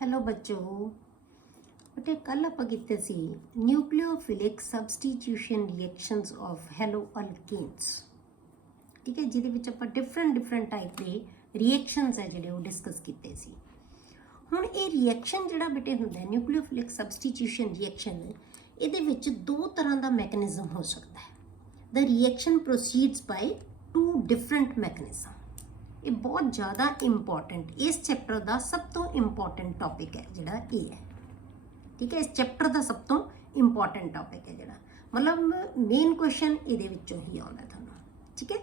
Hello बच्चों। बेटे कल आप किते सी nucleophilic substitution reactions of halo alkanes. ठीक है, जिहदे विच आपां डिफरेंट टाइप के रिएक्शंस है जिहड़े वो डिस्कस किते सी। हुण ये रिएक्शन जिहड़ा बेटे हुंदा है न्यूक्लियोफिलिक सबस्टिट्यूशन रिएक्शन, इहदे विच दो तरह का मैकेनिज्म हो सकता है। The reaction proceeds by two different mechanism. ये बहुत ज़्यादा इंपॉर्टेंट इस चैप्टर का सब तो इंपॉर्टेंट टॉपिक है जिहड़ा ये है। ठीक है, इस चैप्टर का सब तो इंपॉर्टेंट टॉपिक है जिहड़ा मतलब मेन क्वेश्चन ये विचों ही आउंदा तुहानूं। ठीक है,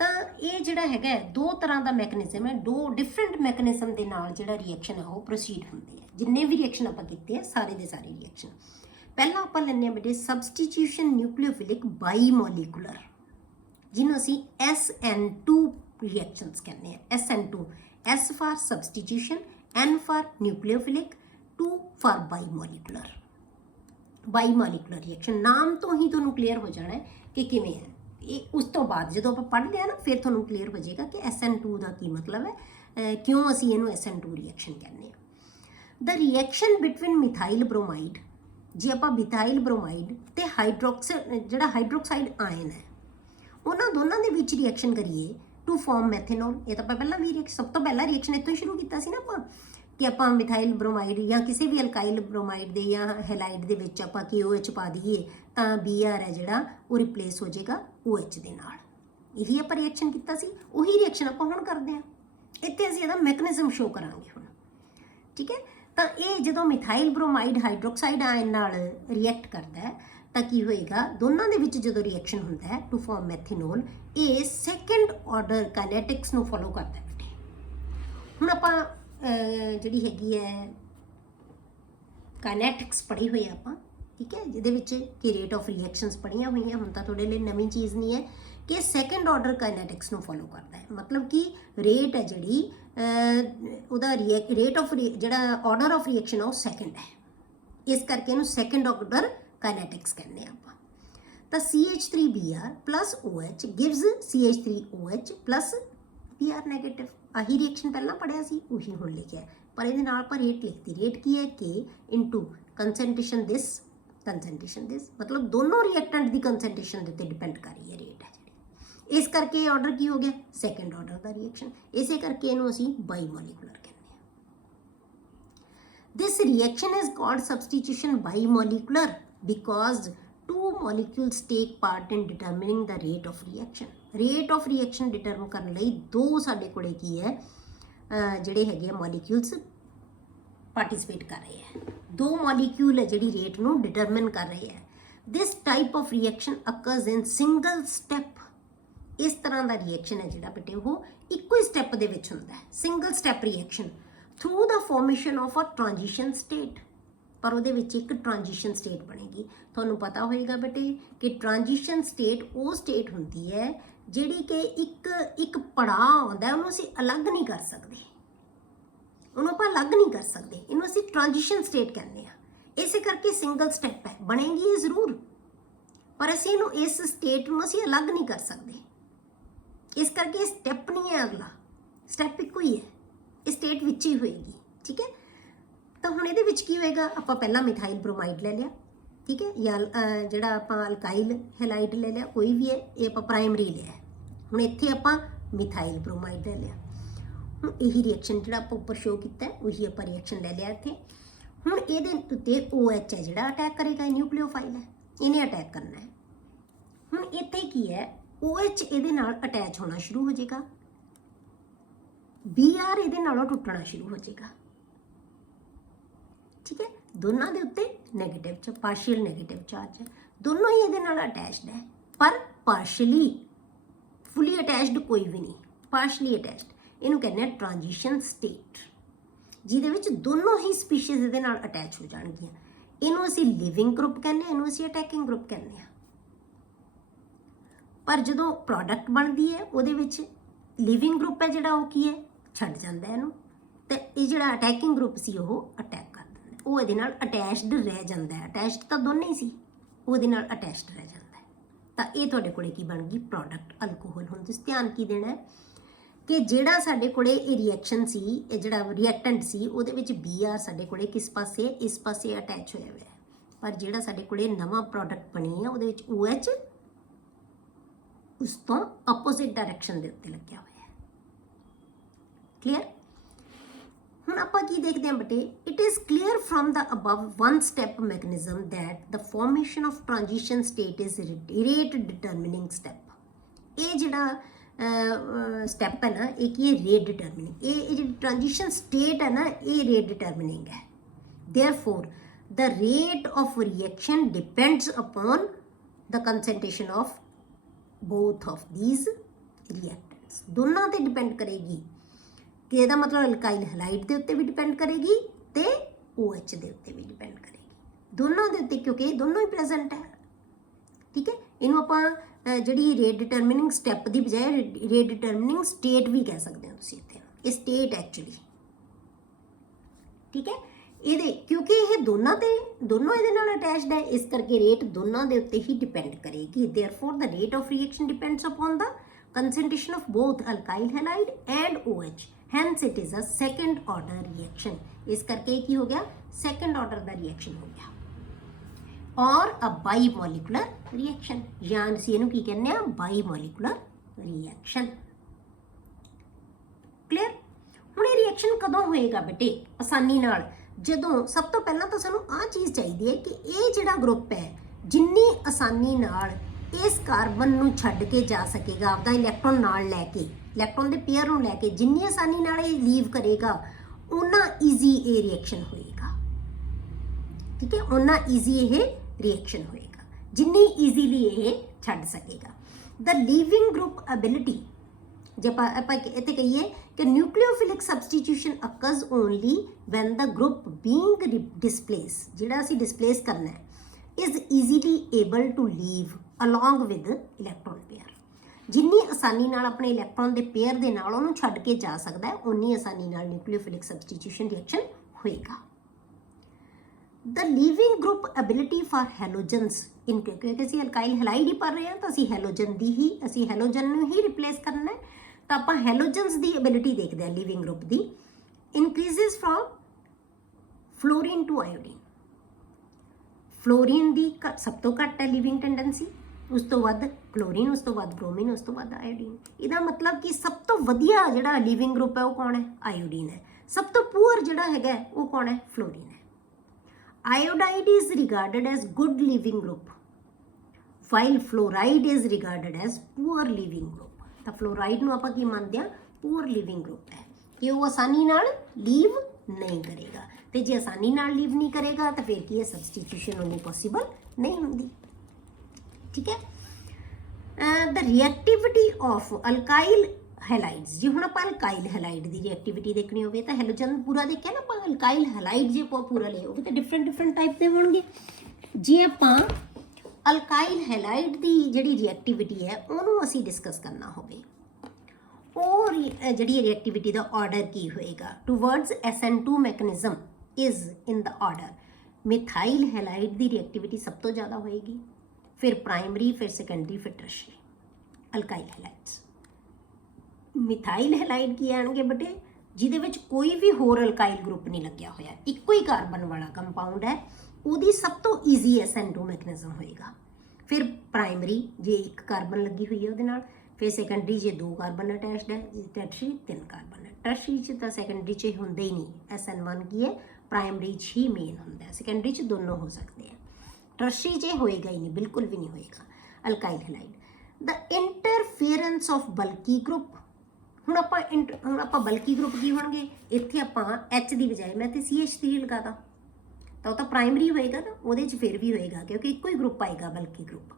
तो ये जिहड़ा हैगा दो तरह का मैकेनिज्म है, दो डिफरेंट मैकेनिज्म के नाल जिहड़ा रिएक्शन है वो प्रोसीड हुंदी है। जिन्ने भी रिएक्शन आपां कीते हैं सारे दे सारे रिएक्शन पहला आपां लैंदे बेटे सबस्टिट्यूशन न्यूक्लियोफिलिक बाईमोलीकुलर, जिन्हों असीं SN2 रिएक्शंस कहते हैं। SN2, S for substitution, N for nucleophilic, 2 for bimolecular. Bimolecular reaction नाम तो ही तुहानूं क्लीयर हो जाना है कि किवें है। ये उस तो बाद जो आप पढ़ लिया ना फिर तुहानूं क्लीयर हो जाएगा कि SN2 का की मतलब है, क्यों असीं इहनूं SN2 रिएक्शन कहते हैं। The reaction between methyl bromide, जे आपां मिथाइल ब्रोमाइड ते हाइड्रोक्साइड जिहड़ा हाइड्रोक्साइड आयन है उन्होंने दोनों के बीच रिएक्शन करिए टू फॉर्म मैथेनॉल। ये तो पहला भी सब तो पहला रिएक्शन इतों ही शुरू किया ना आप कि आप मिथाइल ब्रोमाइड या किसी भी अल्काइल ब्रोमाइड के या हैलाइड के आप KOH पा दईए तो Br है जोड़ा वो रिप्लेस हो जाएगा OH के नाल। यही आप रिएक्शन किया सी, उही रिएक्शन आप हुण करते हैं। इत्थे असीं इहदा मैकेनिज्म शो करांगे हुण। ठीक है, तो ये जो मिथाइल ब्रोमाइड हाइड्रोक्साइड आयन नाल रिएक्ट करता है तो की होएगा, दोनों के बीच जो रिएक्शन होता है टू फॉर्म मैथेनॉल, ये सैकेंड ऑर्डर काइनेटिक्स नूं फॉलो करता है बेटे। हुण आपां जिहड़ी हैगी है काइनेटिक्स पढ़ी हुई है आपां। ठीक है, जिहदे विच कि रेट ऑफ रिएक्शंस पढ़िया हुई हैं। हुण तां तुहाडे लई नवीं चीज़ नहीं है कि सैकेंड ऑर्डर काइनेटिक्स नूं फॉलो करता है। मतलब कि रेट है जिहड़ी ਉਹਦਾ रेट ऑफ जिहड़ा ऑर्डर ऑफ रिएक्शन है वो सैकेंड है, इस करके इहनूं सैकेंड ऑर्डर काइनेटिक्स कहते हैं आप। तो CH3Br plus OH gives CH3OH plus Br negative. आही रिएक्शन पहला पढ़िया सी, उही हुण लिखिया, पर इहदे नाल पर रेट लिखती। रेट की है K इंटू कंसनट्रेशन दिस, मतलब दोनों रिएक्टेंट की कंसनट्रेशन के उत्ते डिपेंड कर रही है रेट है जी। इस करके ऑर्डर की हो गया सैकेंड ऑर्डर का रिएक्शन। इसे करके इहनूं असीं बाईमोलीकुलर कहते हैं। This reaction is called substitution bimolecular because two molecules take part in determining the rate of reaction। rate of reaction determine करने लई दो साडे कोले की है जिहड़े हैगे मॉलिक्यूल्स पार्टिसिपेट कर रहे हैं। दो मॉलिक्यूल है जिहड़ी रेट नूं डिटरमिन कर रहे हैं। This type of reaction occurs in single step. इस तरह का रिएक्शन है जिहड़ा बेटे वो इक्को स्टैप दे विच हुंदा है, single step reaction through the formation of a transition state. पर वो एक ट्रांजिशन स्टेट बनेगी। तुहानूं पता होएगा बेटे कि ट्रांजिशन स्टेट वो स्टेट होंदी है जिहड़ी कि एक पड़ाव आउंदा है, उहनूं असीं अलग नहीं कर सकते, उहनूं आपां अलग नहीं कर सकते, इहनूं असीं ट्रांजिशन स्टेट कहते हैं। इस करके सिंगल स्टैप है, बनेगी जरूर पर असीं इहनूं इस स्टेट नूं असीं अलग नहीं कर सकते। इस करके स्टैप नहीं है, अगला स्टैप एक ही है, स्टेट विच ही होएगी। ठीक है, तो हुण इहदे विच की होएगा, आपां पहला मिथाइल ब्रोमाइड ले लिया। ठीक है, या जिहड़ा आपां अल्काइल हैलाइड ले लिया, कोई भी है, ये आपां प्राइमरी लिया। हुण इत्थे आपां मिथाइल ब्रोमाइड ले लिया। हुण यही रिएक्शन जिहड़ा आपां उपर शो कीता है उही आपां रिएक्शन ले लिया इत्थे। हुण इहदे उत्ते OH है जिहड़ा अटैक करेगा, न्यूक्लियोफाइल है, इहने अटैक करना है। हुण इत्थे की है OH इहदे नाल अटैच होना शुरू हो जाएगा, Br इहदे नालों टुटना शुरू हो जाएगा। ठीक है, दोनों के उत्ते नैगेटिव पार्शियल नैगेटिव चार्ज है, दोनों ही ये अटैच्ड है पर पार्शली, फुली अटैच्ड कोई भी नहीं, पार्शली अटैच्ड। इनू कहते हैं ट्रांजिशन स्टेट, जिहदे विच दोनों ही स्पीशीज़ इहदे नाल अटैच हो जाणगियां। इनू असीं लिविंग ग्रुप कहने हैं, इनू असीं अटैकिंग ग्रुप कहने हैं। पर जदों प्रोडक्ट बनती है उहदे विच लिविंग ग्रुप है जिहड़ा वो की है छड्ड जांदा है इनू, ते इह जिहड़ा अटैकिंग ग्रुप सी वो अटैक वो ये अटैचड रह जाता है। अटैचड तो दोनों ही सी, वो अटैचड रह जाता है। तो ये तुहाडे कोले की बन गई प्रोडक्ट अल्कोहल। हुण तुसीं ध्यान की देना है ਕਿ ਜਿਹੜਾ ਸਾਡੇ ਕੋਲੇ ਇਹ ਰਿਐਕਸ਼ਨ ਸੀ, ਇਹ ਜਿਹੜਾ ਰਿਐਕਟੈਂਟ ਸੀ ਉਹਦੇ ਵਿੱਚ Br ਸਾਡੇ ਕੋਲੇ ਕਿਸ ਪਾਸੇ, ਇਸ ਪਾਸੇ ਅਟੈਚ ਹੋਇਆ ਹੋਇਆ ਹੈ। ਪਰ ਜਿਹੜਾ ਸਾਡੇ ਕੋਲੇ ਨਵਾਂ ਪ੍ਰੋਡਕਟ ਬਣੀ ਹੈ ਉਹਦੇ ਵਿੱਚ OH ਉਸ ਤੋਂ ਆਪੋਜ਼ਿਟ ਡਾਇਰੈਕਸ਼ਨ ਦੇ ਉੱਤੇ ਲੱਗਿਆ ਹੋਇਆ ਹੈ। ਕਲੀਅਰ? ਹੁਣ ਆਪਾਂ ਕੀ ਦੇਖਦੇ ਹਾਂ ਬੇਟੇ, it is clear from the above one step mechanism that the formation of transition state is rate determining step. ਇਹ ਜਿਹੜਾ ਸਟੈਪ ਹੈ ਨਾ, ਇਹ ਕੀ ਹੈ, ਰੇਟ ਡਿਟਰਮਿਨਿੰਗ। ਇਹ ਜਿਹੜੀ ਟ੍ਰਾਂਜੀਸ਼ਨ ਸਟੇਟ ਹੈ ਨਾ, ਇਹ ਰੇਟ ਡਿਟਰਮਿਨਿੰਗ ਹੈ। ਦੇਅਰਫੋਰ the rate of reaction depends upon the concentration of both of these reactants। ਦੋਨਾਂ ਤੇ ਡਿਪੈਂਡ ਕਰੇਗੀ ਕਿ ਇਹਦਾ ਮਤਲਬ ਅਲਕਾਈਲ ਹੈਲਾਈਡ ਦੇ ਉੱਤੇ ਵੀ ਡਿਪੈਂਡ ਕਰੇਗੀ ਤੇ OH ਦੇ ਉੱਤੇ ਵੀ ਡਿਪੈਂਡ ਕਰੇਗੀ, ਦੋਨਾਂ ਦੇ ਉੱਤੇ, ਕਿਉਂਕਿ ਇਹ ਦੋਨੋਂ ਹੀ ਪ੍ਰੈਜ਼ੈਂਟ ਹੈ। ਠੀਕ ਹੈ, ਇਹਨੂੰ ਆਪਾਂ ਜਿਹੜੀ ਰੇਟ ਡਿਟਰਮਿਨਿੰਗ ਸਟੈਪ ਦੀ ਬਜਾਏ ਰੇਟ ਡਿਟਰਮਿਨਿੰਗ ਸਟੇਟ ਵੀ ਕਹਿ ਸਕਦੇ ਹੋ ਤੁਸੀਂ ਇੱਥੇ। ਇਹ ਸਟੇਟ ਐਕਚੁਅਲੀ, ਠੀਕ ਹੈ, ਇਹਦੇ ਕਿਉਂਕਿ ਇਹ ਦੋਨੋਂ ਇਹਦੇ ਨਾਲ ਅਟੈਚਡ ਹੈ, ਇਸ ਕਰਕੇ ਰੇਟ ਦੋਨਾਂ ਦੇ ਉੱਤੇ ਹੀ ਡਿਪੈਂਡ ਕਰੇਗੀ। Therefore the rate of reaction depends upon the concentration of both alkyl halide and OH, hence it is a second order reaction। ਇਸ ਕਰਕੇ ਕੀ ਹੋ ਗਿਆ, second order ਦਾ reaction ਹੋ ਗਿਆ। और a bimolecular reaction, ਜਾਂ ਅਸੀਂ ਇਹਨੂੰ ਕੀ ਕਹਿੰਦੇ ਆ, bimolecular reaction। ਕਲੀਅਰ? ਹੁਣ ਇਹ ਰਿਐਕਸ਼ਨ ਕਦੋਂ ਹੋਏਗਾ ਬੇਟੇ ਆਸਾਨੀ ਨਾਲ, ਜਦੋਂ ਸਭ ਤੋਂ ਪਹਿਲਾਂ ਤਾਂ ਸਾਨੂੰ ਆਹ ਚੀਜ਼ ਚਾਹੀਦੀ ਹੈ ਕਿ ਇਹ ਜਿਹੜਾ ਗਰੁੱਪ ਹੈ ਜਿੰਨੀ ਆਸਾਨੀ ਨਾਲ ਇਸ ਕਾਰਬਨ ਨੂੰ ਛੱਡ ਕੇ ਜਾ ਸਕੇਗਾ, ਆਪਦਾ ਇਲੈਕਟ੍ਰੋਨ ਨਾਲ ਲੈ ਕੇ, ਇਲੈਕਟ੍ਰੋਨ ਦੇ ਪੇਅਰ ਨੂੰ ਲੈ ਕੇ ਜਿੰਨੀ ਆਸਾਨੀ ਨਾਲ ਇਹ ਲੀਵ ਕਰੇਗਾ ਉਨਾ ਈਜ਼ੀ ਇਹ ਰਿਐਕਸ਼ਨ ਹੋਏਗਾ। ਠੀਕ ਹੈ, ਉਨਾ ਈਜ਼ੀ ਇਹ ਰਿਐਕਸ਼ਨ ਹੋਏਗਾ ਜਿੰਨੀ ਈਜ਼ੀਲੀ ਇਹ ਛੱਡ ਸਕੇਗਾ। ਦ ਲੀਵਿੰਗ ਗਰੁੱਪ ਐਬਿਲਿਟੀ, ਜੇ ਆਪਾਂ ਇੱਥੇ ਕਹੀਏ ਕਿ nucleophilic substitution occurs only when the group being displace, ਜਿਹੜਾ ਅਸੀਂ ਡਿਸਪਲੇਸ ਕਰਨਾ ਹੈ, is easily able to leave along with electron pair. ਜਿੰਨੀ ਆਸਾਨੀ ਨਾਲ ਆਪਣੇ ਇਲੈਕਟ੍ਰੋਨ ਦੇ ਪੇਅਰ ਦੇ ਨਾਲ ਉਹਨੂੰ ਛੱਡ ਕੇ ਜਾ ਸਕਦਾ ਹੈ, ਉਨੀ ਆਸਾਨੀ ਨਾਲ ਨਿਊਕਲੀਓਫਿਲਿਕ ਸਬਸਟੀਟਿਊਸ਼ਨ ਰਿਐਕਸ਼ਨ ਹੋਏਗਾ। ਦ ਲੀਵਿੰਗ ਗਰੁੱਪ ਐਬਿਲਿਟੀ ਫਾਰ ਹੈਲੋਜਨਸ, ਇਨ ਕਿਉਂਕਿ ਅਸੀਂ ਅਲਕਾਈਲ ਹੈਲਾਈਡ ਹੀ ਪੜ੍ਹ ਰਹੇ ਹਾਂ ਤਾਂ ਅਸੀਂ ਹੈਲੋਜਨ ਨੂੰ ਹੀ ਰਿਪਲੇਸ ਕਰਨਾ ਹੈ, ਤਾਂ ਆਪਾਂ ਹੈਲੋਜਨਸ ਦੀ ਐਬਿਲਿਟੀ ਦੇਖਦੇ ਹਾਂ ਲਿਵਿੰਗ ਗਰੁੱਪ ਦੀ। Increases from fluorine to iodine. Fluorine ਦੀ ਸਭ ਤੋਂ ਘੱਟ ਹੈ ਲਿਵਿੰਗ ਟੈਂਡੈਂਸੀ, ਉਸ ਤੋਂ ਵੱਧ ਕਲੋਰੀਨ, ਉਸ ਤੋਂ ਵੱਧ ਬ੍ਰੋਮੀਨ, ਉਸ ਤੋਂ ਵੱਧ ਆਇਓਡੀਨ। ਇਹਦਾ ਮਤਲਬ ਕਿ ਸਭ ਤੋਂ ਵਧੀਆ ਜਿਹੜਾ ਲਿਵਿੰਗ ਗਰੁੱਪ ਹੈ ਉਹ ਕੌਣ ਹੈ, ਆਇਓਡੀਨ ਹੈ। ਸਭ ਤੋਂ ਪੂਅਰ ਜਿਹੜਾ ਹੈਗਾ ਉਹ ਕੌਣ ਹੈ, ਫਲੋਰੀਨ ਹੈ। Iodide is regarded as good living group, while fluoride is regarded as poor living group। ਤਾਂ fluoride ਨੂੰ ਆਪਾਂ ਕੀ ਮੰਨਦੇ ਹਾਂ, poor living group ਹੈ ਕਿ ਉਹ ਆਸਾਨੀ ਨਾਲ ਲੀਵ ਨਹੀਂ ਕਰੇਗਾ, ਤੇ ਜੇ ਆਸਾਨੀ ਨਾਲ ਲੀਵ ਨਹੀਂ ਕਰੇਗਾ ਤਾਂ ਫਿਰ ਕੀ ਹੈ, ਸਬਸਟੀਟਿਊਸ਼ਨ ਉਹਨੂੰ ਪੋਸੀਬਲ ਨਹੀਂ ਹੁੰਦੀ। ਠੀਕ ਹੈ, ਦ ਰਿਐਕਟਿਵਿਟੀ ਆਫ ਅਲਕਾਈਲ ਹੈਲਾਈਡਸ। ਜੇ ਹੁਣ ਆਪਾਂ ਅਲਕਾਈਲ ਹੈਲਾਈਡ ਦੀ ਰਿਐਕਟਿਵਿਟੀ ਦੇਖਣੀ ਹੋਵੇ ਤਾਂ ਹੈਲੋਜਨ ਪੂਰਾ ਦੇਖਿਆ ਨਾ ਆਪਾਂ, ਅਲਕਾਈਲ ਹੈਲਾਈਡ ਜੇ ਆਪਾਂ ਪੂਰਾ ਲਏ ਹੋਵੇ ਤਾਂ ਡਿਫਰੈਂਟ ਟਾਈਪ ਦੇ ਹੋਣਗੇ। ਜੇ ਆਪਾਂ ਅਲਕਾਈਲ ਹੈਲਾਈਡ ਦੀ ਜਿਹੜੀ ਰਿਐਕਟਿਵਿਟੀ ਹੈ ਉਹਨੂੰ ਅਸੀਂ ਡਿਸਕਸ ਕਰਨਾ ਹੋਵੇ, ਉਹ ਜਿਹੜੀ ਰਿਐਕਟਿਵਿਟੀ ਦਾ ਆਰਡਰ ਕੀ ਹੋਏਗਾ, towards SN2 mechanism is in the order. Methyl halide ਦੀ ਰਿਐਕਟਿਵਿਟੀ ਸਭ ਤੋਂ ਜ਼ਿਆਦਾ ਹੋਏਗੀ, ਫਿਰ ਪ੍ਰਾਇਮਰੀ, ਫਿਰ ਸੈਕੰਡਰੀ, ਫਿਰ ਟਰਸ਼ਰੀ। ਅਲਕਾਈਲ ਹੈਲਾਈਡਸ, ਮਿਥਾਈਲ ਹੈਲਾਈਡ ਕੀ ਆਣਗੇ ਬੇਟੇ, ਜਿਹਦੇ ਵਿੱਚ ਕੋਈ ਵੀ ਹੋਰ ਅਲਕਾਈਲ ਗਰੁੱਪ ਨਹੀਂ ਲੱਗਿਆ ਹੋਇਆ, ਇੱਕੋ ਹੀ ਕਾਰਬਨ ਵਾਲਾ ਕੰਪਾਊਂਡ ਹੈ, ਉਹਦੀ ਸਭ ਤੋਂ ਈਜ਼ੀ SN2 ਮੈਕੈਨਿਜ਼ਮ ਹੋਏਗਾ। ਫਿਰ ਪ੍ਰਾਇਮਰੀ ਜੇ ਇੱਕ ਕਾਰਬਨ ਲੱਗੀ ਹੋਈ ਹੈ ਉਹਦੇ ਨਾਲ, ਫਿਰ ਸੈਕੰਡਰੀ ਜੇ 2 ਕਾਰਬਨ ਅਟੈਚਡ ਹੈ, ਟਰਸ਼ਰੀ 3 ਕਾਰਬਨ ਹੈ। ਟਰਸ਼ਰੀ 'ਚ ਤਾਂ ਸੈਕੰਡਰੀ 'ਚ ਹੁੰਦੇ ਹੀ ਨਹੀਂ, SN1 ਕੀ ਹੈ, ਪ੍ਰਾਇਮਰੀ 'ਚ ਹੀ ਮੇਨ ਹੁੰਦਾ ਹੈ, ਸੈਕੰਡਰੀ 'ਚ ਦੋਨੋਂ ਹੋ ਸਕਦੇ ਆ, ਟਰਸ਼ਰੀ 'ਚ ਹੋਏਗਾ ਹੀ ਨਹੀਂ, ਬਿਲਕੁਲ ਵੀ ਨਹੀਂ ਹੋਏਗਾ ਅਲਕਾਈਲ ਹੈਲਾਈਡ। ਦ ਇੰਟਰਫੇਰੈਂਸ ਆਫ ਬਲਕੀ ਗਰੁੱਪ, ਹੁਣ ਆਪਾਂ ਬਲਕੀ ਗਰੁੱਪ ਕੀ ਹੋਣਗੇ, ਇੱਥੇ ਆਪਾਂ H ਦੀ ਬਜਾਏ ਮੈਂ ਤੇ CH3 ਲਗਾਦਾ ਤਾਂ ਉਹ ਤਾਂ ਪ੍ਰਾਇਮਰੀ ਹੋਏਗਾ ਨਾ, ਉਹਦੇ 'ਚ ਫਿਰ ਵੀ ਹੋਏਗਾ ਕਿਉਂਕਿ ਇੱਕੋ ਹੀ ਗਰੁੱਪ ਆਏਗਾ ਬਲਕੀ ਗਰੁੱਪ।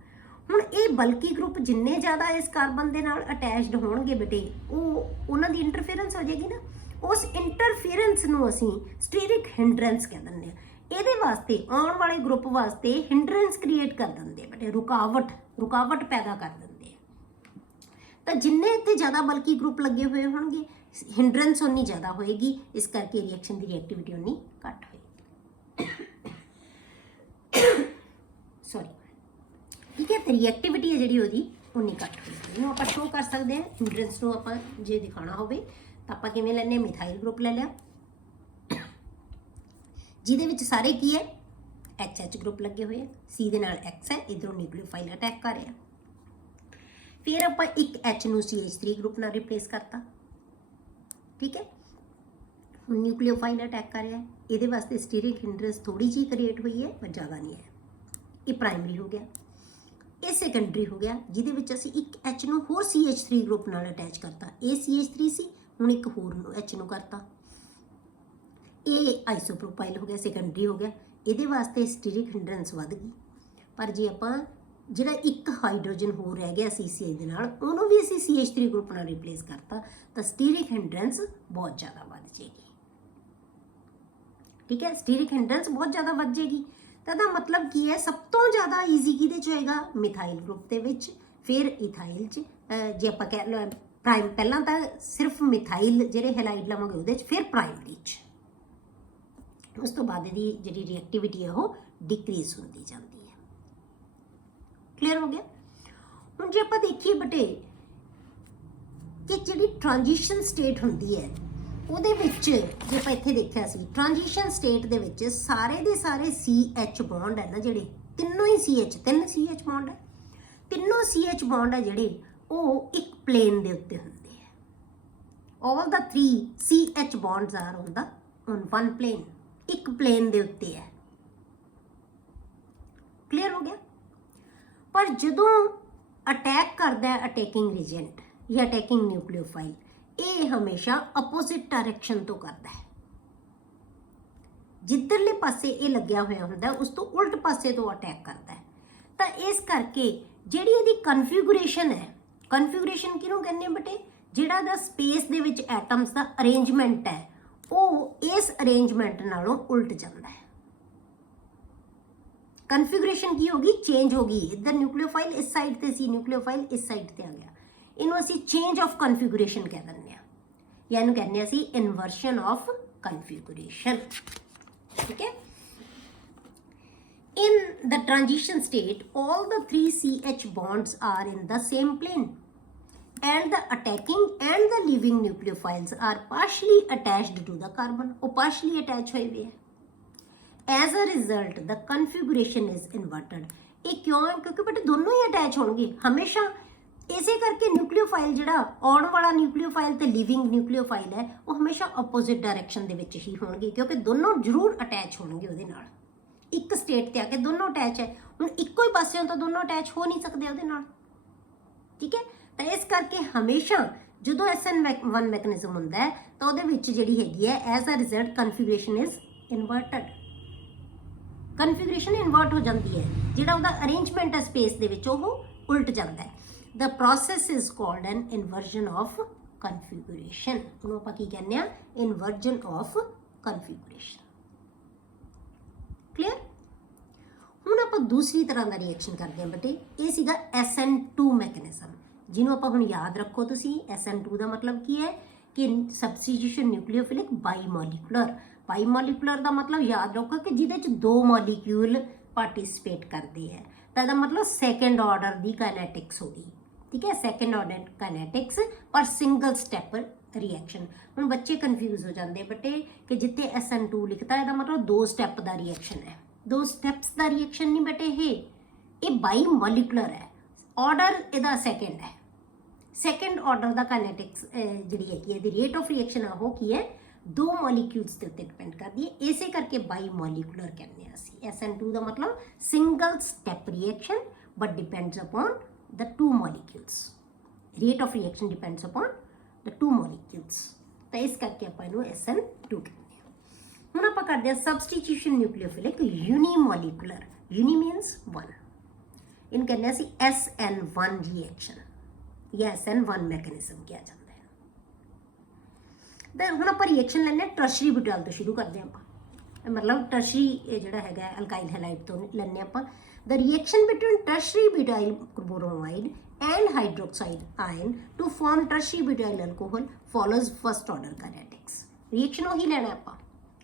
ਹੁਣ ਇਹ ਬਲਕੀ ਗਰੁੱਪ ਜਿੰਨੇ ਜ਼ਿਆਦਾ ਇਸ ਕਾਰਬਨ ਦੇ ਨਾਲ ਅਟੈਚਡ ਹੋਣਗੇ ਬੇਟੇ, ਉਹਨਾਂ ਦੀ ਇੰਟਰਫੇਰੈਂਸ ਹੋ ਜਾਏਗੀ ਨਾ, ਉਸ ਇੰਟਰਫੇਰੈਂਸ ਨੂੰ ਅਸੀਂ ਸਟੀਰਿਕ ਹਿੰਡਰੈਂਸ ਕਹਿ ਦਿੰਦੇ ਹਾਂ। ਇਹਦੇ ਵਾਸਤੇ ਆਉਣ ਵਾਲੇ ਗਰੁੱਪ ਵਾਸਤੇ ਹਿੰਡਰੈਂਸ ਕ੍ਰੀਏਟ ਕਰ ਦਿੰਦੇ ਬੇਟੇ, ਰੁਕਾਵਟ ਪੈਦਾ ਕਰ ਦਿੰਦੇ। ਤਾਂ ਜਿੰਨੇ ਇੱਥੇ ਜ਼ਿਆਦਾ ਬਲਕੀ ਗਰੁੱਪ ਲੱਗੇ ਹੋਏ ਹੋਣਗੇ ਹਿੰਡਰੈਂਸ ਉਨੀ ਜ਼ਿਆਦਾ ਹੋਏਗੀ, ਇਸ ਕਰਕੇ ਰਿਐਕਸ਼ਨ ਦੀ ਰਿਐਕਟਿਵਿਟੀ ਉਨੀ ਘੱਟ ਹੋਏਗੀ। ਸੌਰੀ, ਠੀਕ ਹੈ, ਤੇ ਰਿਐਕਟਿਵਿਟੀ ਹੈ ਜਿਹੜੀ ਉਹਦੀ उन्नी घट होगी। इनू आप शो कर सकते हैं हिंड्रेंस को आप जे दिखाना हो तो आप किवें लैने, मिथाइल ग्रुप ले लिया जिहदे विच सारे की है एच ग्रुप लगे हुए हैं, सी दे नाल एक्स है, इधरों न्यूक्लियोफाइल अटैक कर रहा। फिर आप एक एच नू CH3 ग्रुप नाल रिप्लेस करता, ठीक है। हुण न्यूक्लियोफाइल अटैक कर रहा है, ये वास्ते स्टीरिक हिंड्रेंस थोड़ी जी क्रिएट हुई है पर ज़्यादा नहीं है। ये प्राइमरी हो गया। ये सैकेंडरी हो गया जिहदे विच असीं एक एच नू होर CH3 ग्रुप नाल अटैच करता। ये CH3 सी, हुण एक होर एच नू करता। ये आइसोप्रोपाइल हो गया, सैकेंडरी हो गया। ये वास्ते स्टीरिक हिंड्रेंस वध गई। पर जे आपां जिहड़ा एक हाइड्रोजन होर रह गया CCH दे नाल, उहनूं भी असीं CH3 ग्रुप नाल रिप्लेस करता तो स्टीरिक हिंड्रेंस बहुत ज़्यादा वध जाएगी, ठीक है। स्टीरिक हिंड्रेंस बहुत ज़्यादा वध जाएगी। तो ਇਹਦਾ मतलब की है, सब तो ज़्यादा ईजी किहदे च होएगा, मिथाइल ग्रुप के विच, फिर इथाइल च। जे आपां कह लो प्राइम पहलां तां सिर्फ मिथाइल जिहड़े हैलाइड लवांगे उहदे च, फिर प्राइमरी च, उस तो बाद दी जिहड़ी रिएक्टिविटी है वो डिक्रीज होती जाती है। क्लीयर हो गया। हुण जे आपां देखिए बटे कि जिहड़ी ट्रांजिशन स्टेट हुंदी है ਉਹਦੇ ਵਿੱਚ ਜੇ ਆਪਾਂ ਇੱਥੇ ਦੇਖਿਆ ਸੀ ट्रांजिशन स्टेट ਦੇ ਵਿੱਚ ਸਾਰੇ ਦੇ ਸਾਰੇ CH ਬੌਂਡ ਹੈ ਨਾ, ਜਿਹੜੇ ਤਿੰਨੋਂ ਹੀ ਤਿੰਨ CH ਬੌਂਡ ਹੈ, ਤਿੰਨੋਂ CH ਬੌਂਡ ਹੈ ਜਿਹੜੇ ਉਹ ਇੱਕ ਪਲੇਨ ਦੇ ਉੱਤੇ ਹੁੰਦੇ ਆ। all the 3 CH bonds are on one plane, ਇੱਕ ਪਲੇਨ ਦੇ ਉੱਤੇ ਹੈ। ਕਲੀਅਰ ਹੋ ਗਿਆ। ਪਰ ਜਦੋਂ ਅਟੈਕ ਕਰਦਾ ਹੈ ਅਟੈਕਿੰਗ ਰੀਜੈਂਟ ਜਾਂ ਅਟੈਕਿੰਗ ਨਿਊਕਲੀਓਫਾਈਲ, ये हमेशा अपोजिट डायरेक्शन तो करता है, जिधरले पासे ये लग्या होया हुंदा उस तो उल्ट पासे तो अटैक करता है। तो इस करके जिहड़ी इहदी कन्फिगुरेशन है, कन्फिगुरेशन किहनूं कहंदे बेटे, जिहड़ा दा स्पेस दे विच एटम्स दा अरेंजमेंट है वो इस अरेंजमेंट नालों उल्ट जाता है। कन्फिगुरेशन की होगी, चेंज होगी। इधर न्यूक्लियोफाइल इस साइड ते सी, न्यूक्लियोफाइल इस साइड ते आ गया। इनू असी चेंज ऑफ कन्फिगुरेशन कह दिंदे आ, या इनू कहने असी इनवर्शन ऑफ कन्फिगुरेशन, ठीक है। In the transition state, all the 3 CH bonds are in the same plane, and the attacking and the leaving nucleophiles are partially attached to the carbon, or partially attached हुए हुए हैं। As a result, the configuration is inverted। ये क्यों है? क्योंकि बेटे दोनों ही attach होंगे हमेशा। इसे करके न्यूक्लियोफाइल जिहड़ा आउण वाला न्यूक्लियोफाइल ते लिविंग न्यूक्लियोफाइल है वो हमेशा अपोजिट डायरेक्शन दे विच ही होणगे, क्योंकि दोनों जरूर अटैच होणगे उहदे नाल। एक स्टेट ते आके दोनों अटैच है, हुण इक्को ही पासेों तो दोनों अटैच हो नहीं सकते उहदे नाल, ठीक है। तो इस करके हमेशा जो SN1 मैकेनिज्म हुंदा है तो उहदे विच जिहड़ी हैगी है as a result configuration is inverted. Configuration invert हो जाती है, जिहड़ा उहदा अरेंजमेंट है स्पेस दे विच वो उल्ट जाता है। The process is called an inversion of configuration। ਉਹਨੂੰ ਆਪਾਂ ਕੀ ਕਹਿੰਦੇ ਆ? Inversion of configuration। क्लियर। ਹੁਣ ਆਪਾਂ ਦੂਸਰੀ ਤਰ੍ਹਾਂ ਦਾ ਰਿਐਕਸ਼ਨ ਕਰਦੇ ਹਾਂ ਬੇਟੇ, ਇਹ ਸੀਗਾ SN2 ਮੈਕੈਨਿਜ਼ਮ, ਜਿਹਨੂੰ ਆਪਾਂ ਹੁਣ ਯਾਦ ਰੱਖੋ ਤੁਸੀਂ। SN2 ਦਾ ਮਤਲਬ ਕੀ ਹੈ ਕਿ ਸਬਸਟੀਟਿਊਸ਼ਨ ਨਿਊਕਲੀਓਫਿਲਿਕ ਬਾਈਮੋਲੀਕੂਲਰ। ਬਾਈਮੋਲੀਕੂਲਰ ਦਾ ਮਤਲਬ ਯਾਦ ਰੱਖੋ ਕਿ ਜਿਹਦੇ ਚ 2 ਮੋਲੀਕਿਊਲ ਪਾਰਟਿਸਿਪੇਟ ਕਰਦੇ ਹੈ, ਤਾਂ ਇਹਦਾ ਮਤਲਬ ਸੈਕੰਡ ਆਰਡਰ ਦੀ ਕਾਇਨੈਟਿਕਸ ਹੋ ਗਈ, ठीक है। सैकेंड ऑर्डर काइनेटिक्स पर सिंगल स्टैप रिएक्शन। हुण बच्चे कन्फ्यूज हो जाते बटे कि जिथे SN2 लिखता है मतलब 2 स्टैप का रिएक्शन है। 2 स्टैप्स का रिएक्शन नहीं बटे, ये बाई मॉलिकुलर है, ऑर्डर इहदा सैकेंड है। सैकेंड ऑर्डर का काइनेटिक्स जिहड़ी है कि रेट ऑफ रिएक्शन है वो की है 2 मॉलिक्यूल्स के उत्ते डिपेंड करती है, इसे करके बाई मॉलिकुलर कहते हैं असीं। SN2 का मतलब single step reaction but depends upon the 2 molecules। rate of reaction depends upon the 2 molecules। तो इस करके ਆਪਾਂ ਇਹਨੂੰ SN2 ਕਹਿੰਦੇ ਹਾਂ। ਹੁਣ ਆਪਾਂ ਕਰਦੇ ਹਾਂ ਸਬਸਟੀਟਿਊਸ਼ਨ ਨਿਊਕਲੀਓਫਿਲਿਕ यूनिमोलिकुलर। यूनि मीन्स 1, ਇਹਨੂੰ ਕਹਿੰਦੇ ਅਸੀਂ SN1 रिएक्शन या SN1 मैकेनिज्म किया जाता है। तो ਹੁਣ ਆਪਾਂ ਰਿਐਕਸ਼ਨ ਲੈਣੇ ਟਰਸ਼ਰੀ ਬੁਟਾਇਲ ਤੋਂ ਸ਼ੁਰੂ ਕਰਦੇ ਹਾਂ ਆਪਾਂ, मतलब टर्शरी ਜਿਹੜਾ ਹੈਗਾ ਅਲਕਾਈਲ ਹੈਲਾਈਡ ਤੋਂ ਲੈਣੇ ਆਪਾਂ। The reaction between tertiary butyl bromide and hydroxide ion to form tertiary butyl alcohol follows first order kinetics। Reaction वही लेना आपां,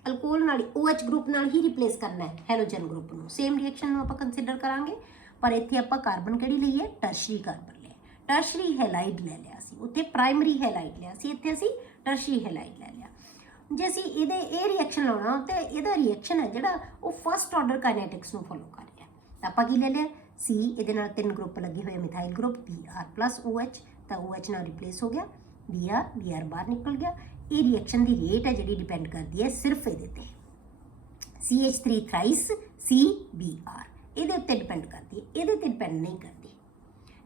अल्कोहल नाल OH ग्रुप नाल ही रिप्लेस करना है हैलोजन ग्रुप नूं। सेम रिएक्शन नूं आपां कंसीडर करांगे, पर इत्थे आपां कार्बन किहड़ी लई है? टर्शरी कार्बन लिया। ਟਰਸ਼ਰੀ ਹੈਲਾਈਡ ਲੈ ਲਿਆ ਸੀ, ਉੱਥੇ ਪ੍ਰਾਇਮਰੀ ਹੈਲਾਈਡ ਲਿਆ ਸੀ, ਇੱਥੇ ਅਸੀਂ ਟਰਸ਼ਰੀ ਹੈਲਾਈਡ ਲੈ ਲਿਆ। ਜੇ ਅਸੀਂ ਇਹ ਰਿਐਕਸ਼ਨ ਲਾਉਣਾ ਤੇ ਇਹਦਾ ਰਿਐਕਸ਼ਨ ਹੈ ਜਿਹੜਾ ਉਹ ਫਸਟ ਆਰਡਰ ਕਾਈਨੈਟਿਕਸ ਨੂੰ ਫੋਲੋ ਕਰ ਰਿਹਾ। ਤਾਂ ਆਪਾਂ ਕੀ ਲੈ ਲਿਆ ਸੀ, ਇਹਦੇ ਨਾਲ 3 ਗਰੁੱਪ ਲੱਗੇ ਹੋਏ ਮਿਥਾਈਲ ਗਰੁੱਪ Br+OH, ਤਾਂ OH ਨਾਲ ਰਿਪਲੇਸ ਹੋ ਗਿਆ, Br ਬਾਹਰ ਨਿਕਲ ਗਿਆ। ਇਹ ਰਿਐਕਸ਼ਨ ਦੀ ਰੇਟ ਹੈ ਜਿਹੜੀ ਡਿਪੈਂਡ ਕਰਦੀ ਹੈ ਸਿਰਫ ਇਹਦੇ ਤੇ, CH3 ਥ੍ਰਾਈਸ CBr, ਇਹਦੇ ਉੱਤੇ ਡਿਪੈਂਡ ਕਰਦੀ ਹੈ, ਇਹਦੇ ਤੇ ਡਿਪੈਂਡ ਨਹੀਂ ਕਰਦੀ।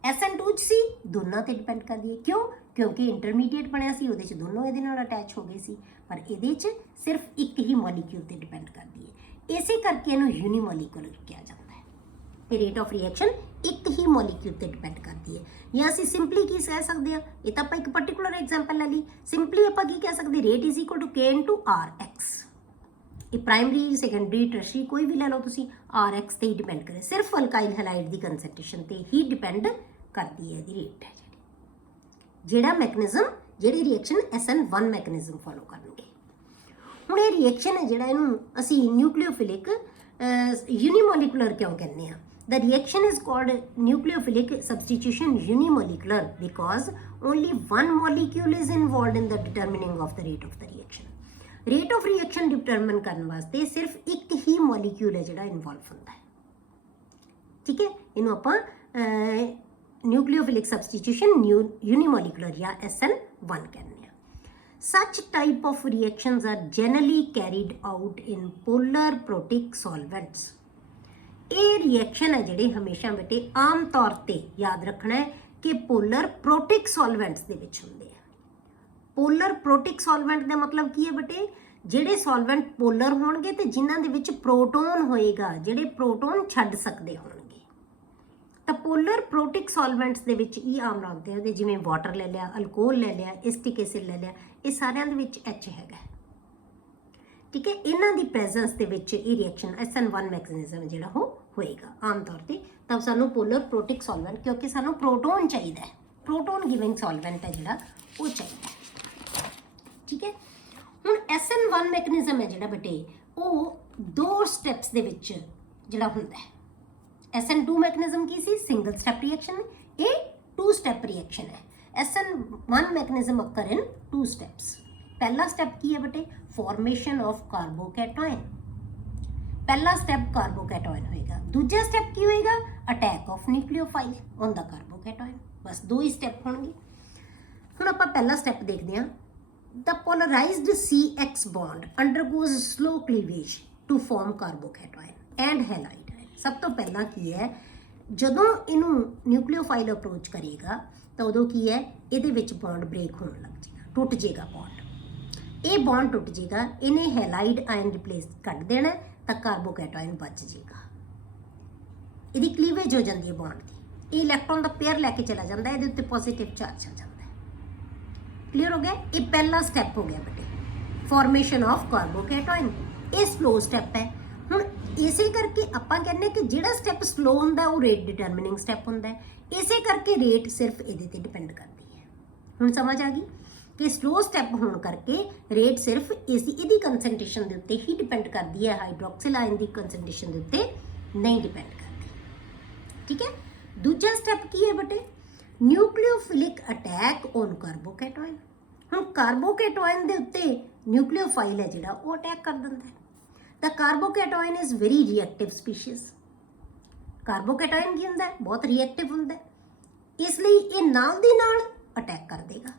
SN2C ਦੋਨਾਂ ਤੇ ਡਿਪੈਂਡ ਕਰਦੀ ਹੈ। ਕਿਉਂ? ਕਿਉਂਕਿ ਇੰਟਰਮੀਡੀਏਟ ਬਣਿਆ ਸੀ, ਉਹਦੇ 'ਚ ਦੋਨੋਂ ਇਹਦੇ ਨਾਲ ਅਟੈਚ ਹੋ ਗਏ ਸੀ, ਪਰ ਇਹਦੇ 'ਚ ਸਿਰਫ ਇੱਕ ਹੀ ਮੋਲੀਕਿਊਲ ਤੇ ਡਿਪੈਂਡ ਕਰਦੀ ਹੈ। ਇਸੇ ਕਰਕੇ ਇਹਨੂੰ ਯੂਨੀਮੋਲੀਕੂਲਰ ਕਿਹਾ ਜਾਂਦਾ ਹੈ। ਇਹ ਰੇਟ ਆਫ ਰਿਐਕਸ਼ਨ ਇੱਕ ਹੀ ਮੋਲੀਕਿਊਲ ਤੇ ਡਿਪੈਂਡ ਕਰਦੀ ਹੈ। ਜਾਂ ਅਸੀਂ ਸਿੰਪਲੀ ਕੀ ਕਹਿ ਸਕਦੇ ਹਾਂ, ਇਹ ਤਾਂ ਆਪਾਂ ਇੱਕ ਪਰਟੀਕੂਲਰ ਐਗਜ਼ਾਮਪਲ ਲੈ ਲਈ, ਸਿੰਪਲੀ ਆਪਾਂ ਕੀ ਕਹਿ ਸਕਦੇ, rate is equal to K/Rx। ਇਹ ਪ੍ਰਾਇਮਰੀ, ਸੈਕੰਡਰੀ, ਟਰਸ਼ਰੀ ਕੋਈ ਵੀ ਲੈ ਲਓ ਤੁਸੀਂ, Rx ਤੇ ਹੀ ਡਿਪੈਂਡ ਕਰੇ, ਸਿਰਫ ਅਲਕਾਈਲ ਹੈਲਾਈਡ ਦੀ ਕੰਸੈਂਟ੍ਰੇਸ਼ਨ ਤੇ ਹੀ ਡਿਪੈਂਡ ਕਰਦੀ ਹੈ ਇਹਦੀ ਰੇਟ ਹੈ ਜਿਹੜਾ ਮੈਕੈਨਿਜ਼ਮ, ਜਿਹੜੀ ਰਿਐਕਸ਼ਨ SN1 ਮੈਕੈਨਿਜ਼ਮ ਫੋਲੋ ਕਰਨਗੇ। ਹੁਣ ਇਹ ਰਿਐਕਸ਼ਨ ਹੈ ਜਿਹੜਾ ਇਹਨੂੰ ਅਸੀਂ ਨਿਊਕਲੀਓਫਿਲਿਕ ਯੂਨੀਮੋਲੀਕੂਲਰ ਕਿਉਂ ਕਹਿੰਦੇ ਆ? The reaction is called nucleophilic substitution unimolecular because only one molecule is involved in the determining of the rate of the reaction. Rate of reaction determine ਕਰਨ ਵਾਸਤੇ ਸਿਰਫ ਇੱਕ ਹੀ ਮੋਲੀਕਿਊਲ ਹੈ ਜਿਹੜਾ ਇਨਵੋਲਵ ਹੁੰਦਾ ਹੈ। ਠੀਕ ਹੈ, ਇਹਨੂੰ ਆਪਾਂ ਨਿਊਕਲੀਓਫਿਲਿਕ ਸਬਸਟੀਟਿਊਸ਼ਨ ਯੂਨੀਮੋਲੀਕੂਲਰ ਜਾਂ SN1 ਕਹਿੰਦੇ ਆ। Such type of reactions are generally carried out in polar protic solvents. ਇਹ ਰਿਐਕਸ਼ਨ ਹੈ ਜਿਹੜੇ ਹਮੇਸ਼ਾ ਬੇਟੇ ਆਮ ਤੌਰ ਤੇ ਯਾਦ ਰੱਖਣਾ ਹੈ ਕਿ ਪੋਲਰ ਪ੍ਰੋਟਿਕ ਸੋਲਵੈਂਟਸ ਦੇ ਵਿੱਚ ਹੁੰਦੇ ਆ। ਪੋਲਰ ਪ੍ਰੋਟਿਕ ਸੋਲਵੈਂਟ ਦਾ ਮਤਲਬ ਕੀ ਹੈ ਬੇਟੇ? ਜਿਹੜੇ ਸੋਲਵੈਂਟ ਪੋਲਰ ਹੋਣਗੇ ਤੇ ਜਿਨ੍ਹਾਂ ਦੇ ਵਿੱਚ ਪ੍ਰੋਟੋਨ ਹੋਏਗਾ, ਜਿਹੜੇ ਪ੍ਰੋਟੋਨ ਛੱਡ ਸਕਦੇ ਹੋਣਗੇ। ਤਾਂ ਪੋਲਰ ਪ੍ਰੋਟਿਕ ਸੋਲਵੈਂਟਸ ਦੇ ਵਿੱਚ ਇਹ ਆਮ ਆਉਂਦੇ ਆ, ਜਿਵੇਂ ਵਾਟਰ ਲੈ ਲਿਆ, ਅਲਕੋਹਲ ਲੈ ਲਿਆ, ਐਸਟਿਕ ਐਸਿਡ ਲੈ ਲਿਆ, ਇਹ ਸਾਰਿਆਂ ਦੇ ਵਿੱਚ H ਹੈਗਾ। ਠੀਕ ਹੈ, ਇਹਨਾਂ ਦੀ ਪ੍ਰੈਜ਼ੈਂਸ ਦੇ ਵਿੱਚ ਇਹ ਰਿਐਕਸ਼ਨ SN1 ਮੈਕੈਨਿਜ਼ਮ ਜਿਹੜਾ ਉਹ ਹੋਏਗਾ ਆਮ ਤੌਰ ਤੇ। ਤਾਂ ਸਾਨੂੰ ਪੋਲਰ ਪ੍ਰੋਟਿਕ ਸੋਲਵੈਂਟ, ਕਿਉਂਕਿ ਸਾਨੂੰ ਪ੍ਰੋਟੋਨ ਚਾਹੀਦਾ ਹੈ, ਪ੍ਰੋਟੋਨ ਗਿਵਿੰਗ ਸੋਲਵੈਂਟ ਹੈ ਜਿਹੜਾ ਉਹ ਚਾਹੀਦਾ ਹੈ। ਠੀਕ ਹੈ, ਹੁਣ SN1 ਮੈਕੈਨਿਜ਼ਮ ਹੈ ਜਿਹੜਾ ਬੇਟੇ ਉਹ 2 ਸਟੈਪਸ ਦੇ ਵਿੱਚ ਜਿਹੜਾ ਹੁੰਦਾ ਹੈ। SN2 ਮੈਕੈਨਿਜ਼ਮ ਕੀ ਸੀ? ਸਿੰਗਲ ਸਟੈਪ ਰਿਐਕਸ਼ਨ, ਇਹ 2 ਸਟੈਪ ਰਿਐਕਸ਼ਨ ਹੈ। SN1 mechanism occur in 2 steps. ਪਹਿਲਾ ਸਟੈਪ ਕੀ ਹੈ ਬੇਟੇ? Formation of carbocation. ਪਹਿਲਾ ਸਟੈਪ ਕਾਰਬੋਕੈਟਾਇਨ ਹੋਏਗਾ। ਦੂਜਾ ਸਟੈਪ ਕੀ ਹੋਏਗਾ? Attack of nucleophile on the carbocation. ਬਸ 2 ਹੀ ਸਟੈਪ ਹੋਣਗੇ। ਹੁਣ ਆਪਾਂ ਪਹਿਲਾ ਸਟੈਪ ਦੇਖਦੇ ਹਾਂ। The polarized CX bond undergoes slow cleavage to form carbocation and halide ion. ਸਭ ਤੋਂ ਪਹਿਲਾਂ ਕੀ ਹੈ, ਜਦੋਂ ਇਹਨੂੰ ਨਿਊਕਲੀਓਫਾਈਲ ਅਪਰੋਚ ਕਰੇਗਾ ਤਾਂ ਉਦੋਂ ਕੀ ਹੈ, ਇਹਦੇ ਵਿੱਚ ਬੌਂਡ ਬ੍ਰੇਕ ਹੋਣ ਲੱਗ ਜਾਏਗਾ, ਟੁੱਟ ਜਾਏਗਾ ਬੌਂਡ। ਇਹ ਬੌਂਡ ਟੁੱਟ ਜਾਏਗਾ, ਇਹਨੇ ਹੈਲਾਈਡ ਆਇਨ ਰਿਪਲੇਸ ਕੱਢ ਦੇਣਾ ਤਾਂ ਕਾਰਬੋਕੈਟਾਇਨ ਬਚ ਜਾਏਗਾ। ਇਹਦੀ ਕਲੀਵੇਜ ਹੋ ਜਾਂਦੀ ਹੈ ਬੌਂਡ ਦੀ, ਇਹ ਇਲੈਕਟ੍ਰੋਨ ਦਾ ਪੇਅਰ ਲੈ ਕੇ ਚਲਾ ਜਾਂਦਾ, ਇਹਦੇ ਉੱਤੇ ਪੋਜ਼ਿਟਿਵ ਚਾਰਜ ਆ ਜਾਂਦਾ। ਕਲੀਅਰ ਹੋ ਗਿਆ? ਇਹ ਪਹਿਲਾ ਸਟੈਪ ਹੋ ਗਿਆ ਬੇਟੇ, ਫਾਰਮੇਸ਼ਨ ਆਫ ਕਾਰਬੋਕੈਟਾਇਨ। ਇਹ ਸਲੋ ਸਟੈਪ ਹੈ। ਹੁਣ ਇਸੇ ਕਰਕੇ ਆਪਾਂ ਕਹਿੰਦੇ ਕਿ ਜਿਹੜਾ ਸਟੈਪ ਸਲੋ ਹੁੰਦਾ ਉਹ ਰੇਟ ਡਿਟਰਮਿਨਿੰਗ ਸਟੈਪ ਹੁੰਦਾ ਹੈ। ਇਸੇ ਕਰਕੇ ਰੇਟ ਸਿਰਫ ਇਹਦੇ ਤੇ ਡਿਪੈਂਡ ਕਰਦੀ ਹੈ। ਹੁਣ ਸਮਝ ਆ ਗਈ ਕਿ ਸਲੋ ਸਟੈਪ ਹੋਣ ਕਰਕੇ ਰੇਟ ਸਿਰਫ ਇਹਦੀ ਕੰਸੈਂਟ੍ਰੇਸ਼ਨ ਦੇ ਉੱਤੇ ਹੀ ਡਿਪੈਂਡ ਕਰਦੀ ਹੈ, ਹਾਈਡਰੋਕਸਿਲ ਆਇਨ ਦੀ ਕੰਸੈਂਟ੍ਰੇਸ਼ਨ ਦੇ ਉੱਤੇ ਨਹੀਂ ਡਿਪੈਂਡ ਕਰਦੀ। ਠੀਕ ਹੈ, ਦੂਜਾ ਸਟੈਪ ਕੀ ਹੈ ਬੇਟੇ? ਨਿਊਕਲੀਓਫਿਲਿਕ ਅਟੈਕ ਔਨ ਕਾਰਬੋਕੈਟਾਇਨ। ਹੁਣ ਕਾਰਬੋਕੈਟਾਇਨ ਦੇ ਉੱਤੇ ਨਿਊਕਲੀਓਫਾਈਲ ਹੈ ਜਿਹੜਾ ਉਹ ਅਟੈਕ ਕਰ ਦਿੰਦਾ ਹੈ। ਤਾਂ ਕਾਰਬੋਕੈਟਾਇਨ ਇਜ਼ ਵੈਰੀ ਰਿਐਕਟਿਵ ਸਪੀਸ਼ੀਜ਼। ਕਾਰਬੋਕੈਟਾਇਨ ਕੀ ਹੁੰਦਾ ਹੈ? ਬਹੁਤ ਰਿਐਕਟਿਵ ਹੁੰਦਾ ਹੈ, ਇਸ ਲਈ ਇਹ ਨਾਲ ਦੀ ਨਾਲ ਅਟੈਕ ਕਰ ਦੇਗਾ।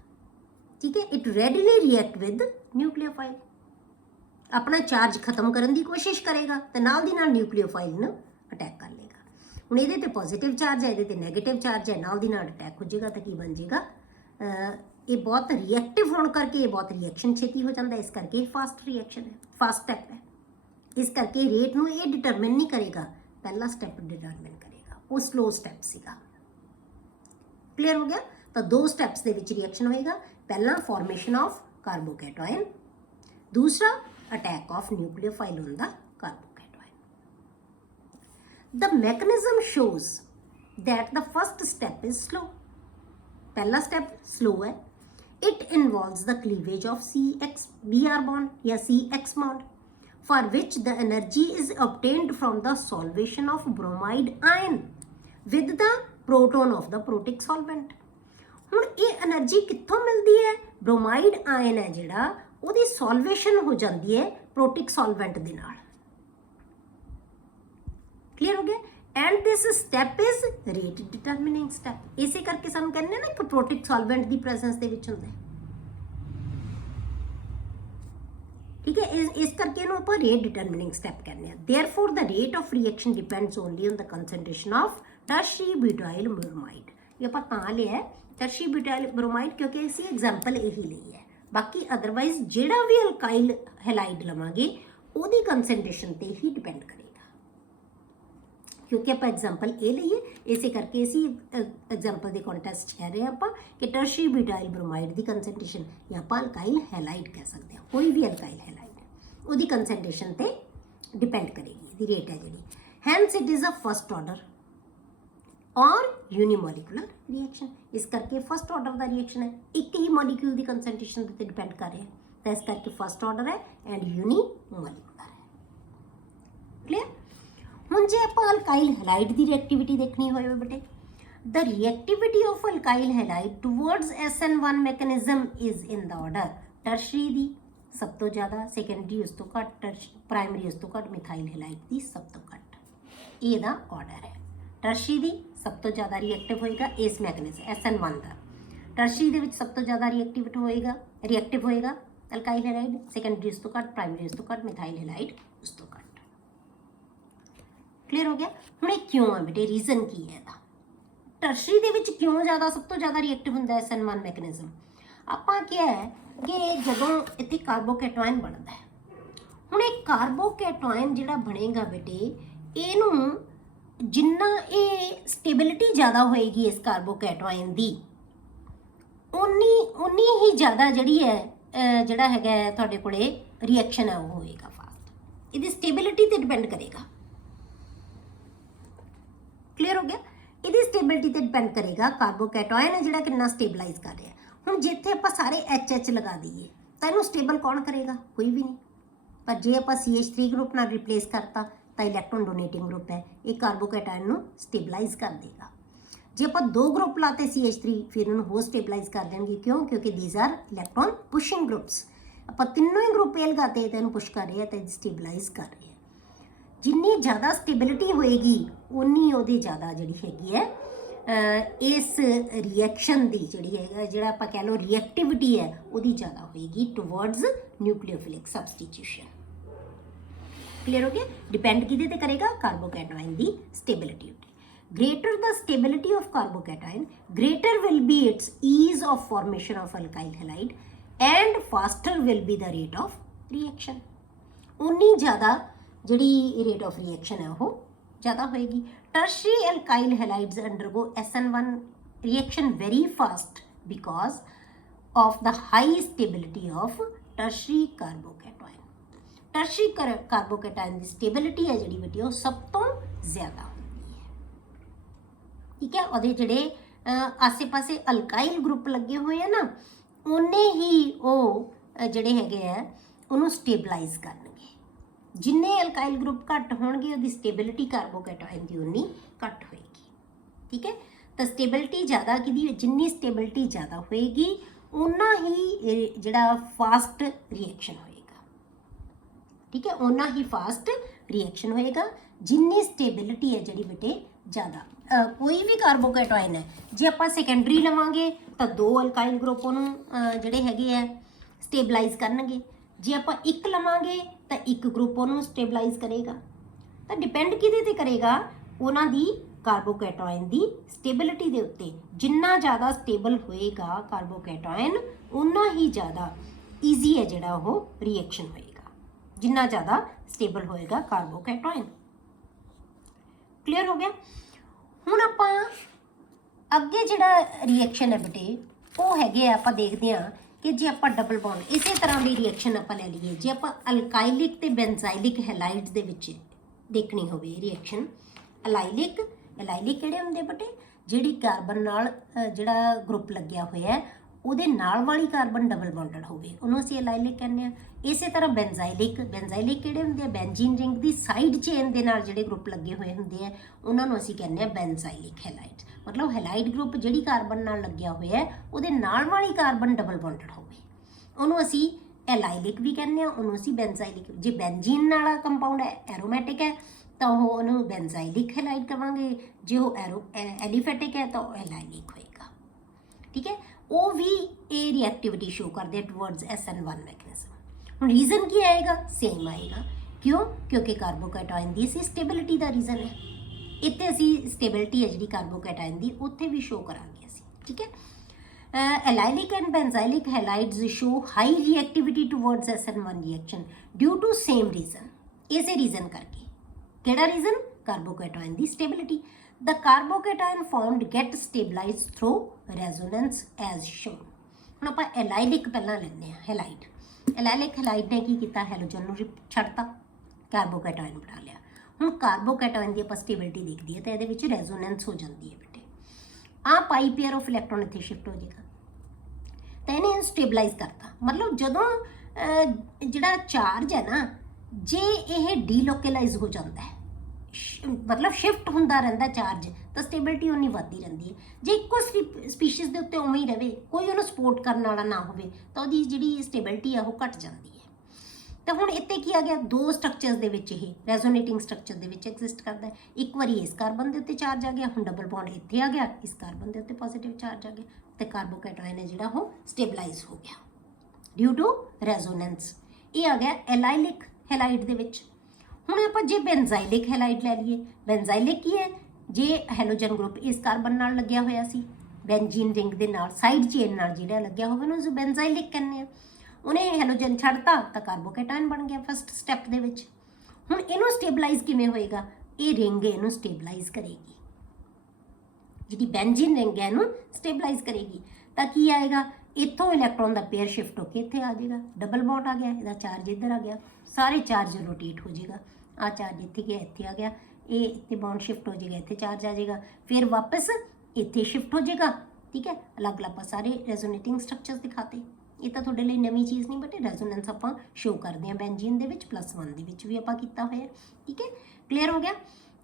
ਠੀਕ ਹੈ, ਇਟ ਰੈਡੀਲੀ ਰਿਐਕਟ ਵਿਦ ਨਿਊਕਲੀਓਫਾਈਲ, ਆਪਣਾ ਚਾਰਜ ਖਤਮ ਕਰਨ ਦੀ ਕੋਸ਼ਿਸ਼ ਕਰੇਗਾ ਤੇ ਨਾਲ ਦੀ ਨਾਲ ਨਿਊਕਲੀਓਫਾਈਲ ਨੂੰ ਅਟੈਕ ਕਰ ਲੇਗਾ। ਹੁਣ ਇਹਦੇ ਤੇ ਪੋਜ਼ਿਟਿਵ ਚਾਰਜ ਹੈ, ਇਹਦੇ ਤੇ ਨੈਗੇਟਿਵ ਚਾਰਜ ਹੈ, ਨਾਲ ਦੀ ਨਾਲ ਅਟੈਕ ਹੋ ਜਾਏਗਾ ਤਾਂ ਕੀ ਬਣ ਜਾਏਗਾ? ਇਹ ਬਹੁਤ ਰਿਐਕਟਿਵ ਹੋਣ ਕਰਕੇ ਇਹ ਬਹੁਤ ਰਿਐਕਸ਼ਨ ਛੇਤੀ ਹੋ ਜਾਂਦਾ, ਇਸ ਕਰਕੇ ਇਹ ਫਾਸਟ ਰਿਐਕਸ਼ਨ ਹੈ, ਫਾਸਟ ਸਟੈਪ ਹੈ। ਇਸ ਕਰਕੇ ਰੇਟ ਨੂੰ ਇਹ ਡਿਟਰਮਿਨ ਨਹੀਂ ਕਰੇਗਾ, ਪਹਿਲਾ ਸਟੈਪ ਡਿਟਰਮਿਨ ਕਰੇਗਾ, ਉਹ ਸਲੋ ਸਟੈਪ ਸੀਗਾ। ਕਲੀਅਰ ਹੋ ਗਿਆ? ਤਾਂ 2 ਸਟੈਪਸ ਦੇ ਵਿੱਚ ਰਿਐਕਸ਼ਨ ਹੋਏਗਾ। ਪਹਿਲਾ ਫਾਰਮੇਸ਼ਨ ਆਫ ਕਾਰਬੋਕੈਟਾਇਨ, ਦੂਸਰਾ attack of nucleophile on the carbocation. The mechanism shows that the first step is slow. पहला step slow है. It involves the cleavage of CX-Br bond या CX bond, for which the energy is obtained from the solvation of bromide ion with the proton of the protic solvent. ਹੁਣ ਇਹ energy ਕਿੱਥੋਂ ਮਿਲਦੀ ਹੈ? ਬ੍ਰੋਮਾਈਡ ion ਹੈ ਜਿਹੜਾ ਉਹਦੀ ਸੋਲਵੇਸ਼ਨ ਹੋ ਜਾਂਦੀ ਹੈ ਪ੍ਰੋਟਿਕ ਸੋਲਵੈਂਟ ਦੇ ਨਾਲ। ਕਲੀਅਰ ਹੋ ਗਿਆ? And this step is rate determining step. ਇਸੇ ਕਰਕੇ ਸਾਨੂੰ ਕਹਿੰਦੇ ਨਾ ਕਿ ਪ੍ਰੋਟਿਕ ਸੋਲਵੈਂਟ ਦੀ ਪ੍ਰੈਜ਼ੈਂਸ ਦੇ ਵਿੱਚ ਹੁੰਦਾ ਹੈ। ਠੀਕ ਹੈ, ਇਸ ਕਰਕੇ ਇਹਨੂੰ ਆਪਾਂ ਰੇਟ ਡਿਟਰਮਿਨਿੰਗ ਸਟੈਪ ਕਹਿੰਦੇ ਆ। Therefore the rate of reaction depends only on the concentration of tertiary butyl bromide. ਇਹ ਆਪਾਂ ਤਾਂ ਲਿਆ ਟਰਸ਼ਰੀ ਬਿਊਟਾਈਲ ਬ੍ਰੋਮਾਈਡ ਕਿਉਂਕਿ ਅਸੀਂ ਐਗਜ਼ਾਮਪਲ ਇਹੀ ਲਈ ਹੈ। ਬਾਕੀ ਅਦਰਵਾਈਜ਼ ਜਿਹੜਾ ਵੀ ਅਲਕਾਈਲ ਹੈਲਾਈਡ ਲਵਾਂਗੇ ਉਹਦੀ ਕੰਸੈਂਟ੍ਰੇਸ਼ਨ ਤੇ ਹੀ ਡਿਪੈਂਡ ਕਰੇਗਾ, ਕਿਉਂਕਿ ਆਪਾਂ ਐਗਜ਼ਾਮਪਲ ਇਹ ਲਈਏ। ਇਸੇ ਕਰਕੇ ਅਸੀਂ ਐਗਜ਼ਾਮਪਲ ਦੇ ਕੰਟੈਕਸਟ 'ਚ ਕਹਿ ਰਹੇ ਹਾਂ ਆਪਾਂ ਕਿ ਟਰਸ਼ਰੀ ਬਿਊਟਾਈਲ ਬ੍ਰੋਮਾਈਡ ਦੀ ਕੰਸੈਂਟ੍ਰੇਸ਼ਨ ਜਾਂ ਆਪਾਂ ਅਲਕਾਈਲ ਹੈਲਾਈਡ ਕਹਿ ਸਕਦੇ ਹਾਂ, ਕੋਈ ਵੀ ਅਲਕਾਈਲ ਹੈਲਾਈਡ ਉਹਦੀ ਕੰਸੈਂਟ੍ਰੇਸ਼ਨ ਤੇ ਡਿਪੈਂਡ ਕਰੇਗੀ ਇਹਦੀ ਰੇਟ ਹੈ ਜਿਹੜੀ। Hence it is a first order or unimolecular reaction. ਇਸ ਕਰਕੇ ਫਸਟ ਆਰਡਰ ਦਾ ਰਿਐਕਸ਼ਨ ਹੈ, ਇੱਕ ਹੀ ਮੋਲੀਕਿਊਲ ਦੀ ਕੰਸੈਂਟ੍ਰੇਸ਼ਨ ਤੇ ਡਿਪੈਂਡ ਕਰ ਰਿਹਾ, ਤਾਂ ਇਸ ਕਰਕੇ ਫਸਟ ਆਰਡਰ ਹੈ ਐਂਡ ਯੂਨੀਮੋਲੀਕੂਲਰ ਹੈ। ਕਲੀਅਰ? ਹੁਣ ਜੇ ਆਪਾਂ ਅਲਕਾਈਲ ਹੈਲਾਈਡ ਦੀ ਰਿਐਕਟਿਵਿਟੀ ਦੇਖਣੀ ਹੋਵੇ ਬੇਟੇ, the reactivity of alkyl halide towards SN1 mechanism is in the order tertiary ਦੀ ਸਭ ਤੋਂ ਜ਼ਿਆਦਾ, ਸੈਕੰਡਰੀ ਉਸ ਤੋਂ ਘੱਟ, ਪ੍ਰਾਇਮਰੀ ਉਸ ਤੋਂ ਘੱਟ, ਮਿਥਾਈਲ ਹੈਲਾਈਡ ਦੀ ਸਭ ਤੋਂ ਘੱਟ। ਇਹਦਾ ਆਰਡਰ ਹੈ। ਟਰਸ਼ਰੀ ਦੀ ਸਭ ਤੋਂ ਜ਼ਿਆਦਾ ਰਿਐਕਟਿਵ ਹੋਏਗਾ ਇਸ ਮੈਕੈਨਿਜ਼ਮ SN1 ਦਾ। ਟਰਸ਼ਰੀ ਦੇ ਵਿੱਚ ਸਭ ਤੋਂ ਜ਼ਿਆਦਾ ਰਿਐਕਟਿਵ ਹੋਏਗਾ ਅਲਕਾਈਲ ਹੈਲਾਈਡ, ਸੈਕੰਡਰੀ ਉਸ ਤੋਂ ਘੱਟ, ਪ੍ਰਾਇਮਰੀ ਉਸ ਤੋਂ ਘੱਟ, ਮਿਥਾਈਲ ਹੈਲਾਈਡ ਉਸ ਤੋਂ ਘੱਟ। ਕਲੀਅਰ ਹੋ ਗਿਆ? ਹੁਣ ਇਹ ਕਿਉਂ ਹੈ ਬੇਟੇ, ਰੀਜ਼ਨ ਕੀ ਹੈ ਇਹਦਾ? ਟਰਸ਼ਰੀ ਦੇ ਵਿੱਚ ਕਿਉਂ ਸਭ ਤੋਂ ਜ਼ਿਆਦਾ ਰਿਐਕਟਿਵ ਹੁੰਦਾ SN1 ਮੈਕੈਨਿਜ਼ਮ? ਆਪਾਂ ਕਿਹਾ ਹੈ ਕਿ ਜਦੋਂ ਇੱਥੇ ਕਾਰਬੋਕੈਟਾਇਨ ਬਣਦਾ ਹੈ, ਹੁਣ ਇਹ ਕਾਰਬੋਕੈਟਾਇਨ ਜਿਹੜਾ ਬਣੇਗਾ ਬੇਟੇ, ਇਹਨੂੰ ਜਿੰਨਾ ਇਹ ਸਟੇਬਿਲਿਟੀ ਜ਼ਿਆਦਾ ਹੋਏਗੀ ਇਸ ਕਾਰਬੋਕੈਟਾਇਨ ਦੀ, ਉਨੀ ਹੀ ਜ਼ਿਆਦਾ ਜਿਹੜੀ ਹੈ ਜਿਹੜਾ ਹੈਗਾ ਤੁਹਾਡੇ ਕੋਲੇ ਰਿਐਕਸ਼ਨ ਹੈ ਉਹ ਹੋਏਗਾ ਫਾਸਟ। ਇਹਦੀ ਸਟੇਬਿਲਿਟੀ ਤੇ ਡਿਪੈਂਡ ਕਰੇਗਾ। ਕਲੀਅਰ ਹੋ ਗਿਆ? ਇਹਦੀ ਸਟੇਬਿਲਿਟੀ ਤੇ ਡਿਪੈਂਡ ਕਰੇਗਾ ਕਾਰਬੋਕੈਟਾਇਨ ਹੈ ਜਿਹੜਾ ਕਿੰਨਾ ਸਟੇਬਲਾਈਜ਼ ਕਰ ਰਿਹਾ। ਹੁਣ ਜਿੱਥੇ ਆਪਾਂ ਸਾਰੇ HH ਲਗਾ ਦਈਏ ਤਾਂ ਇਹਨੂੰ ਸਟੇਬਲ ਕੌਣ ਕਰੇਗਾ? ਕੋਈ ਵੀ ਨਹੀਂ। ਪਰ ਜੇ ਆਪਾਂ CH3 ਗਰੁੱਪ ਨਾਲ ਰਿਪਲੇਸ ਕਰਤਾ ਤਾਂ ਇਲੈਕਟ੍ਰੋਨ ਡੋਨੇਟਿੰਗ ਗਰੁੱਪ ਹੈ, ਇਹ ਕਾਰਬੋਕੈਟਾਇਨ ਨੂੰ ਸਟੇਬਲਾਈਜ਼ ਕਰ ਦੇਗਾ। ਜੇ ਆਪਾਂ 2 ਗਰੁੱਪ ਲਾਤੇ CH3 ਫਿਰ ਇਹਨੂੰ ਹੋਰ ਸਟੇਬਲਾਈਜ਼ ਕਰ ਦੇਣਗੇ। ਕਿਉਂ? ਕਿਉਂਕਿ ਥੀਸ ਆਰ ਇਲੈਕਟ੍ਰੋਨ ਪੁਸ਼ਿੰਗ ਗਰੁੱਪਸ। ਆਪਾਂ ਤਿੰਨੋਂ ਹੀ ਗਰੁੱਪ ਲਗਾਤੇ ਤਾਂ ਇਹਨੂੰ ਪੁਸ਼ ਕਰ ਰਹੇ ਆ ਤਾਂ ਇਹ ਸਟੇਬਲਾਈਜ਼ ਕਰ ਰਹੇ ਆ। ਜਿੰਨੀ ਜ਼ਿਆਦਾ ਸਟੇਬਿਲਿਟੀ ਹੋਏਗੀ ਉਨੀ ਉਹਦੀ ਜ਼ਿਆਦਾ ਜਿਹੜੀ ਹੈਗੀ ਹੈ ਇਸ ਰਿਐਕਸ਼ਨ ਦੀ ਜਿਹੜੀ ਹੈਗਾ, ਜਿਹੜਾ ਆਪਾਂ ਕਹਿ ਲਓ ਰਿਐਕਟਿਵਿਟੀ ਹੈ, ਉਹਦੀ ਜ਼ਿਆਦਾ ਹੋਏਗੀ ਟੁਵਰਡਸ ਨਿਊਕਲੀਓਫਿਲਿਕ ਸਬਸਟੀਟਿਊਸ਼ਨ। ਕਲੀਅਰ ਹੋ ਗਿਆ? ਡਿਪੈਂਡ ਕਿਹਦੇ ਤੇ ਕਰੇਗਾ? ਕਾਰਬੋਕੈਟਾਇਨ ਦੀ ਸਟੇਬਿਲਿਟੀ ਉੱਤੇ। greater the stability of carbocation, greater will be its ease of formation of alkyl halide and faster will be the rate of reaction। उन्नी ज़्यादा जिहड़ी rate of reaction है वो ज़्यादा होएगी। tertiary alkyl halides undergo SN1 reaction very fast because of the high stability of tertiary carbocation। tertiary carbocation की stability है जिहड़ी बेटी वो सब तो ज़्यादा ठीक है। और ਜਿਹੜੇ ਆਸੇ ਪਾਸੇ ਅਲਕਾਈਲ ਗਰੁੱਪ ਲੱਗੇ ਹੋਏ ਆ ਨਾ, ਉਹਨੇ ਹੀ ਉਹ ਜਿਹੜੇ ਹੈਗੇ ਆ ਉਹਨੂੰ ਸਟੇਬਲਾਈਜ਼ ਕਰਨਗੇ। ਜਿੰਨੇ ਅਲਕਾਈਲ ਗਰੁੱਪ ਘੱਟ ਹੋਣਗੇ ਉਹਦੀ ਸਟੇਬਿਲਿਟੀ ਕਾਰਬੋਕੈਟਾਇਨ ਦੀ ਉਨੀ ਘੱਟ ਹੋਏਗੀ। ਠੀਕ ਹੈ, ਤਾਂ ਸਟੇਬਿਲਿਟੀ ਜ਼ਿਆਦਾ ਕਿਹਦੀ, ਜਿੰਨੀ ਸਟੇਬਿਲਿਟੀ ਜ਼ਿਆਦਾ ਹੋਏਗੀ ਉਨਾ ਹੀ ਜਿਹੜਾ ਫਾਸਟ ਰਿਐਕਸ਼ਨ ਹੋਏਗਾ। ਠੀਕ ਹੈ, ਉਨਾ ਹੀ ਫਾਸਟ ਰਿਐਕਸ਼ਨ ਹੋਏਗਾ ਜਿੰਨੀ ਸਟੇਬਿਲਿਟੀ ਹੈ ਜਿਹੜੀ ਬੇਟੇ ਜ਼ਿਆਦਾ। ਕੋਈ ਵੀ ਕਾਰਬੋਕੈਟਾਇਨ ਹੈ, ਜੇ ਆਪਾਂ ਸੈਕੰਡਰੀ ਲਵਾਂਗੇ ਤਾਂ 2 ਅਲਕਾਈਲ ਗਰੁੱਪ ਉਹਨੂੰ ਜਿਹੜੇ ਹੈਗੇ ਆ ਸਟੇਬਲਾਈਜ਼ ਕਰਨਗੇ। ਜੇ ਆਪਾਂ 1 ਲਵਾਂਗੇ ਤਾਂ 1 ਗਰੁੱਪ ਉਹਨੂੰ ਸਟੇਬਲਾਈਜ਼ ਕਰੇਗਾ। ਤਾਂ ਡਿਪੈਂਡ ਕਿਹਦੇ ਤੇ ਕਰੇਗਾ? ਉਹਨਾਂ ਦੀ ਕਾਰਬੋਕੈਟਾਇਨ ਦੀ ਸਟੇਬਿਲਿਟੀ ਦੇ ਉੱਤੇ। ਜਿੰਨਾ ਜ਼ਿਆਦਾ ਸਟੇਬਲ ਹੋਏਗਾ ਕਾਰਬੋਕੈਟਾਇਨ ਉਨਾ ਹੀ ਜ਼ਿਆਦਾ ਈਜ਼ੀ ਹੈ ਜਿਹੜਾ ਉਹ ਰਿਐਕਸ਼ਨ ਹੋਏਗਾ, ਜਿੰਨਾ ਜ਼ਿਆਦਾ ਸਟੇਬਲ ਹੋਏਗਾ ਕਾਰਬੋਕੈਟਾਇਨ। ਕਲੀਅਰ ਹੋ ਗਿਆ। ਹੁਣ ਆਪਾਂ ਅੱਗੇ ਜਿਹੜਾ ਰਿਐਕਸ਼ਨ ਹੈ ਬੇਟੇ ਉਹ ਹੈਗੇ ਆ, ਆਪਾਂ ਦੇਖਦੇ ਹਾਂ ਕਿ ਜੇ ਆਪਾਂ ਡਬਲ ਬੌਂਡ ਇਸੇ ਤਰ੍ਹਾਂ ਦੀ ਰਿਐਕਸ਼ਨ ਆਪਾਂ ਲੈ ਲਈਏ, ਜੇ ਆਪਾਂ ਅਲਕਾਈਲਿਕ ਤੇ ਬੈਂਜ਼ਾਈਲਿਕ ਹੈਲਾਈਡਸ ਦੇ ਵਿੱਚ ਦੇਖਣੀ ਹੋਵੇ ਰਿਐਕਸ਼ਨ, ਅਲਾਈਲਿਕ ਕਿਹੜੇ ਹੁੰਦੇ ਬੇਟੇ? ਜਿਹੜੀ ਕਾਰਬਨ ਨਾਲ ਜਿਹੜਾ ਗਰੁੱਪ ਲੱਗਿਆ ਹੋਇਆ ਉਹਦੇ ਨਾਲ ਵਾਲੀ ਕਾਰਬਨ ਡਬਲ ਬੌਂਡਡ ਹੋਵੇ ਉਹਨੂੰ ਅਸੀਂ ਐਲਾਈਲਿਕ ਕਹਿੰਦੇ ਆ। ਇਸੇ ਤਰ੍ਹਾਂ ਬੈਂਜ਼ਾਈਲਿਕ ਕਿਹੜੇ ਹੁੰਦੇ ਆ, ਬੈਂਜ਼ੀਨ ਰਿੰਗ ਦੀ ਸਾਈਡ ਚੇਨ ਦੇ ਨਾਲ ਜਿਹੜੇ ਗਰੁੱਪ ਲੱਗੇ ਹੋਏ ਹੁੰਦੇ ਆ ਉਹਨਾਂ ਨੂੰ ਅਸੀਂ ਕਹਿੰਦੇ ਆ ਬੈਂਜ਼ਾਈਲਿਕ ਹੈਲਾਈਡ। ਮਤਲਬ ਹੈਲਾਈਡ ਗਰੁੱਪ ਜਿਹੜੀ ਕਾਰਬਨ ਨਾਲ ਲੱਗਿਆ ਹੋਇਆ ਉਹਦੇ ਨਾਲ ਵਾਲੀ ਕਾਰਬਨ ਡਬਲ ਬੌਂਡਡ ਹੋਵੇ ਉਹਨੂੰ ਅਸੀਂ ਐਲਾਈਲਿਕ ਵੀ ਕਹਿੰਦੇ ਆ, ਉਹਨੂੰ ਅਸੀਂ ਬੈਂਜ਼ਾਈਲਿਕ। ਜੇ ਬੈਂਜ਼ੀਨ ਨਾਲ ਕੰਪਾਊਂਡ ਹੈ ਐਰੋਮੈਟਿਕ ਹੈ ਤਾਂ ਉਹ ਉਹਨੂੰ ਬੈਂਜ਼ਾਈਲਿਕ ਹੈਲਾਈਡ ਕਵਾਂਗੇ, ਜੇ ਉਹ ਐਲੀਫੈਟਿਕ ਹੈ ਤਾਂ ਉਹ ਐਲਾਈਲਿਕ ਹੋਏਗਾ। ਠੀਕ ਹੈ, ਉਹ ਵੀ ਇਹ ਰਿਐਕਟਿਵਿਟੀ ਸ਼ੋ ਕਰਦੇ ਟੁਵਰਡਸ SN1 ਮੈਕੈਨਿਜ਼ਮ। ਹੁਣ ਰੀਜ਼ਨ ਕੀ ਆਏਗਾ, ਸੇਮ ਆਏਗਾ। ਕਿਉਂ? ਕਿਉਂਕਿ ਕਾਰਬੋਕੈਟਾਇਨ ਦੀ ਅਸੀਂ ਸਟੇਬਿਲਿਟੀ ਦਾ ਰੀਜ਼ਨ ਹੈ। ਇੱਥੇ ਅਸੀਂ ਸਟੇਬਿਲਿਟੀ ਹੈ ਜਿਹੜੀ ਕਾਰਬੋਕੈਟਾਇਨ ਦੀ ਉੱਥੇ ਵੀ ਸ਼ੋ ਕਰਾਂਗੇ ਅਸੀਂ। ਠੀਕ ਹੈ, allylic and benzylic halides show high reactivity towards SN1 reaction due to same reason। ਇਸੇ ਰੀਜ਼ਨ ਕਰਕੇ। ਕਿਹੜਾ reason? ਕਾਰਬੋਕੈਟਾਇਨ the stability. The carbocation formed get stabilized through resonance as shown। ਹੁਣ ਆਪਾਂ allylic ਪਹਿਲਾਂ ਲੈਂਦੇ ਹਾਂ, ਹੈਲਾਈਡ। allylic ਹੈਲਾਈਡ ਨੇ ਕੀ ਕੀਤਾ, ਹੈਲੋਜਨ ਨੂੰ ਛੱਡਤਾ, ਕਾਰਬੋਕੈਟਾਇਨ ਬਣਾ ਲਿਆ। ਹੁਣ ਕਾਰਬੋਕੈਟਾਇਨ ਦੀ ਆਪਾਂ ਸਟੇਬਿਲਿਟੀ ਦੇਖਦੀ ਹੈ ਤਾਂ ਇਹਦੇ ਵਿੱਚ ਰੈਜ਼ੋਨੈਂਸ ਹੋ ਜਾਂਦੀ ਹੈ ਬੇਟੇ। ਆਹ ਪਾਈ ਪੇਅਰ ਆਫ ਇਲੈਕਟ੍ਰੋਨ ਇੱਥੇ ਸ਼ਿਫਟ ਹੋ ਜਾਏਗਾ ਤਾਂ ਇਹਨੇ ਇਹਨੂੰ ਸਟੇਬਲਾਈਜ਼ ਕਰਤਾ। ਮਤਲਬ ਜਦੋਂ ਜਿਹੜਾ ਚਾਰਜ ਹੈ ਨਾ, ਜੇ ਇਹ ਡੀਲੋਕੇਲਾਈਜ਼ ਹੋ ਜਾਂਦਾ ਹੈ, ਮਤਲਬ ਸ਼ਿਫਟ ਹੁੰਦਾ ਰਹਿੰਦਾ ਚਾਰਜ, ਤਾਂ ਸਟੇਬਿਲਿਟੀ ਉਨੀ ਵੱਧਦੀ ਰਹਿੰਦੀ ਹੈ। ਜੇ ਇੱਕੋ ਸਪੀਸ਼ੀਜ਼ ਦੇ ਉੱਤੇ ਉਵੇਂ ਹੀ ਰਵੇ, ਕੋਈ ਉਹਨੂੰ ਸਪੋਰਟ ਕਰਨ ਵਾਲਾ ਨਾ ਹੋਵੇ, ਤਾਂ ਉਹਦੀ ਜਿਹੜੀ ਸਟੇਬਿਲਿਟੀ ਆ ਉਹ ਘਟ ਜਾਂਦੀ ਹੈ। ਤਾਂ ਹੁਣ ਇੱਥੇ ਕੀ ਆ ਗਿਆ, ਦੋ ਸਟਰਕਚਰਸ ਦੇ ਵਿੱਚ ਇਹ ਰੈਜ਼ੋਨੇਟਿੰਗ ਸਟਰਕਚਰ ਦੇ ਵਿੱਚ ਐਗਜ਼ਿਸਟ ਕਰਦਾ ਹੈ। ਇੱਕ ਵਾਰੀ ਇਸ ਕਾਰਬਨ ਦੇ ਉੱਤੇ ਚਾਰਜ ਆ ਗਿਆ, ਹੁਣ ਡਬਲ ਬੌਂਡ ਇੱਥੇ ਆ ਗਿਆ, ਇਸ ਕਾਰਬਨ ਦੇ ਉੱਤੇ ਪੋਜ਼ਿਟਿਵ ਚਾਰਜ ਆ ਗਿਆ, ਤੇ ਕਾਰਬੋਕੈਟਾਇਨ ਹੈ ਜਿਹੜਾ ਉਹ ਸਟੇਬਲਾਈਜ਼ ਹੋ ਗਿਆ ਡਿਊ ਟੂ ਰੈਜ਼ੋਨੈਂਸ। ਇਹ ਆ ਗਿਆ ਐਲਾਈਲਿਕ ਹੈਲਾਈਡ ਦੇ ਵਿੱਚ। ਹੁਣ ਆਪਾਂ ਜੇ ਬੈਂਜ਼ਾਈਲਿਕ ਹੈਲਾਈਡ ਲੈ ਲਈਏ, ਬੈਂਜ਼ਾਈਲਿਕ ਕੀ ਹੈ, ਜੇ ਹੈਲੋਜਨ ਗਰੁੱਪ ਇਸ ਕਾਰਬਨ ਨਾਲ ਲੱਗਿਆ ਹੋਇਆ ਸੀ, ਬੈਂਜ਼ੀਨ ਰਿੰਗ ਦੇ ਨਾਲ ਸਾਈਡ ਚੇਨ ਨਾਲ ਜਿਹੜਾ ਲੱਗਿਆ ਹੋਵੇ ਉਹਨੂੰ ਅਸੀਂ ਬੈਂਜ਼ਾਈਲਿਕ ਕਹਿੰਦੇ ਆ। ਉਹਨੇ ਹੈਲੋਜਨ ਛੱਡਤਾ ਤਾਂ ਕਾਰਬੋਕੈਟਾਇਨ ਬਣ ਗਿਆ ਫਸਟ ਸਟੈਪ ਦੇ ਵਿੱਚ। ਹੁਣ ਇਹਨੂੰ ਸਟੇਬਲਾਈਜ਼ ਕਿਵੇਂ ਹੋਏਗਾ, ਇਹ ਰਿੰਗ ਇਹਨੂੰ ਸਟੇਬਲਾਈਜ਼ ਕਰੇਗੀ, ਜਿਹੜੀ ਬੈਂਜ਼ੀਨ ਰਿੰਗ ਹੈ ਇਹਨੂੰ ਸਟੇਬਲਾਈਜ਼ ਕਰੇਗੀ। ਤਾਂ ਕੀ ਆਏਗਾ, ਇੱਥੋਂ ਇਲੈਕਟ੍ਰੋਨ ਦਾ ਪੇਅਰ ਸ਼ਿਫਟ ਹੋ ਕੇ ਇੱਥੇ ਆ ਜਾਏਗਾ, ਡਬਲ ਬੌਂਡ ਆ ਗਿਆ, ਇਹਦਾ ਚਾਰਜ ਇੱਧਰ ਆ ਗਿਆ, ਸਾਰੇ ਚਾਰਜ ਰੋਟੇਟ ਹੋ ਜਾਏਗਾ। ਆ ਚਾਰਜ ਇੱਥੇ ਗਿਆ, ਇੱਥੇ ਆ ਗਿਆ, ਇਹ ਇੱਥੇ ਬੌਂਡ ਸ਼ਿਫਟ ਹੋ ਜਾਏਗਾ, ਇੱਥੇ ਚਾਰਜ ਆ ਜਾਏਗਾ, ਫਿਰ ਵਾਪਸ ਇੱਥੇ ਸ਼ਿਫਟ ਹੋ ਜਾਏਗਾ। ਠੀਕ ਹੈ, ਅਲੱਗ-ਅਲੱਗ ਆਪਾਂ ਸਾਰੇ ਰੈਜ਼ੋਨੇਟਿੰਗ ਸਟਰਕਚਰਸ ਦਿਖਾਤੇ। ਇਹ ਤਾਂ ਤੁਹਾਡੇ ਲਈ ਨਵੀਂ ਚੀਜ਼ ਨਹੀਂ ਬਟ ਰੈਜ਼ੋਨੈਂਸ ਆਪਾਂ ਸ਼ੋ ਕਰਦੇ ਹਾਂ ਬੈਂਜ਼ੀਨ ਦੇ ਵਿੱਚ, +1 ਦੇ ਵਿੱਚ ਵੀ ਆਪਾਂ ਕੀਤਾ ਹੋਇਆ। ਠੀਕ ਹੈ, ਕਲੀਅਰ ਹੋ ਗਿਆ।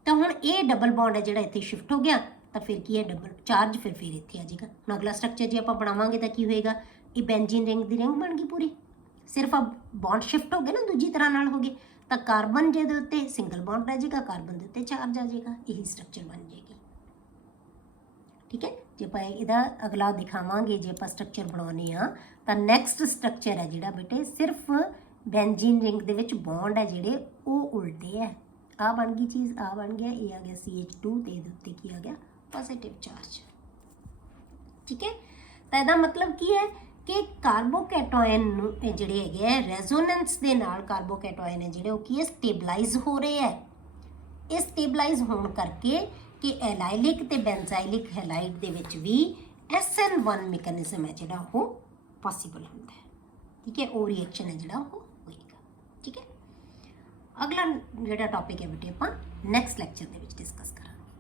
ਤਾਂ ਹੁਣ ਇਹ ਡਬਲ ਬੌਂਡ ਹੈ ਜਿਹੜਾ ਇੱਥੇ ਸ਼ਿਫਟ ਹੋ ਗਿਆ, ਤਾਂ ਫਿਰ ਕੀ ਹੈ, ਡਬਲ ਚਾਰਜ ਫਿਰ ਇੱਥੇ ਆ ਜਾਏਗਾ। ਹੁਣ ਅਗਲਾ ਸਟਰਕਚਰ ਜੇ ਆਪਾਂ ਬਣਾਵਾਂਗੇ ਤਾਂ ਕੀ ਹੋਏਗਾ, ਇਹ ਬੈਂਜ਼ੀਨ ਰਿੰਗ ਦੀ ਰਿੰਗ ਬਣ ਗਈ ਪੂਰੀ, ਸਿਰਫ ਆ ਬੌਂਡ ਸ਼ਿਫਟ ਹੋ ਗਏ ਨਾ, ਦੂਜੀ ਤਰ੍ਹਾਂ ਨਾਲ ਹੋ ਗਏ, ਤਾਂ ਕਾਰਬਨ ਜਿਹਦੇ ਉੱਤੇ ਸਿੰਗਲ ਬੌਂਡ ਰਹਿ ਜਾਏਗਾ, ਕਾਰਬਨ ਦੇ ਉੱਤੇ ਚਾਰਜ ਆ ਜਾਏਗਾ, ਇਹੀ ਸਟਰਕਚਰ ਬਣ ਜਾਏਗੀ। ਠੀਕ ਹੈ, ਜੇ ਆਪਾਂ ਇਹਦਾ ਅਗਲਾ ਦਿਖਾਵਾਂਗੇ, ਜੇ ਆਪਾਂ ਸਟਰਕਚਰ ਬਣਾਉਣੇ ਆ ਤਾਂ ਨੈਕਸਟ ਸਟਰਕਚਰ ਹੈ ਜਿਹੜਾ ਬੇਟੇ ਸਿਰਫ ਬੈਂਜ਼ੀਨ ਰਿੰਗ ਦੇ ਵਿੱਚ ਬੌਂਡ ਹੈ ਜਿਹੜੇ ਉਹ ਉਲਟੇ ਹੈ। ਆ ਬਣ ਗਈ ਚੀਜ਼, ਆ ਬਣ ਗਿਆ, ਇਹ ਆ ਗਿਆ CH2 ਤੇ ਇਹਦੇ ਉੱਤੇ ਕੀ ਆ ਗਿਆ, ਪੋਜ਼ਿਟਿਵ ਚਾਰਜ। ਠੀਕ ਹੈ, ਤਾਂ ਇਹਦਾ ਮਤਲਬ ਕੀ ਹੈ ਕਿ ਕਾਰਬੋਕੈਟਾਇਨ ਨੂੰ ਇਹ ਜਿਹੜੇ ਹੈਗੇ ਹੈ ਰੈਜ਼ੋਨੈਂਸ ਦੇ ਨਾਲ ਕਾਰਬੋਕੈਟਾਇਨ ਹੈ ਜਿਹੜੇ ਉਹ ਕੀ ਹੈ, ਸਟੇਬਲਾਈਜ਼ ਹੋ ਰਹੇ ਹੈ। ਇਹ ਸਟੇਬਲਾਈਜ਼ ਹੋਣ ਕਰਕੇ ਕਿ ਐਲਾਈਲਿਕ ਤੇ ਬੈਂਜ਼ਾਈਲਿਕ ਹੈਲਾਈਡ ਦੇ ਵਿੱਚ ਵੀ SN1 ਮੈਕੈਨਿਜ਼ਮ ਹੈ ਜਿਹੜਾ ਉਹ ਪੋਸੀਬਲ ਹੁੰਦਾ ਹੈ। ਠੀਕ ਹੈ, ਉਹ ਰਿਐਕਸ਼ਨ ਹੈ ਜਿਹੜਾ ਉਹ ਹੋਏਗਾ। ਠੀਕ ਹੈ, ਅਗਲਾ ਜਿਹੜਾ ਟੌਪਿਕ ਹੈ ਬੇਟੇ ਆਪਾਂ ਨੈਕਸਟ ਲੈਕਚਰ ਦੇ ਵਿੱਚ ਡਿਸਕਸ ਕਰਾਂਗੇ।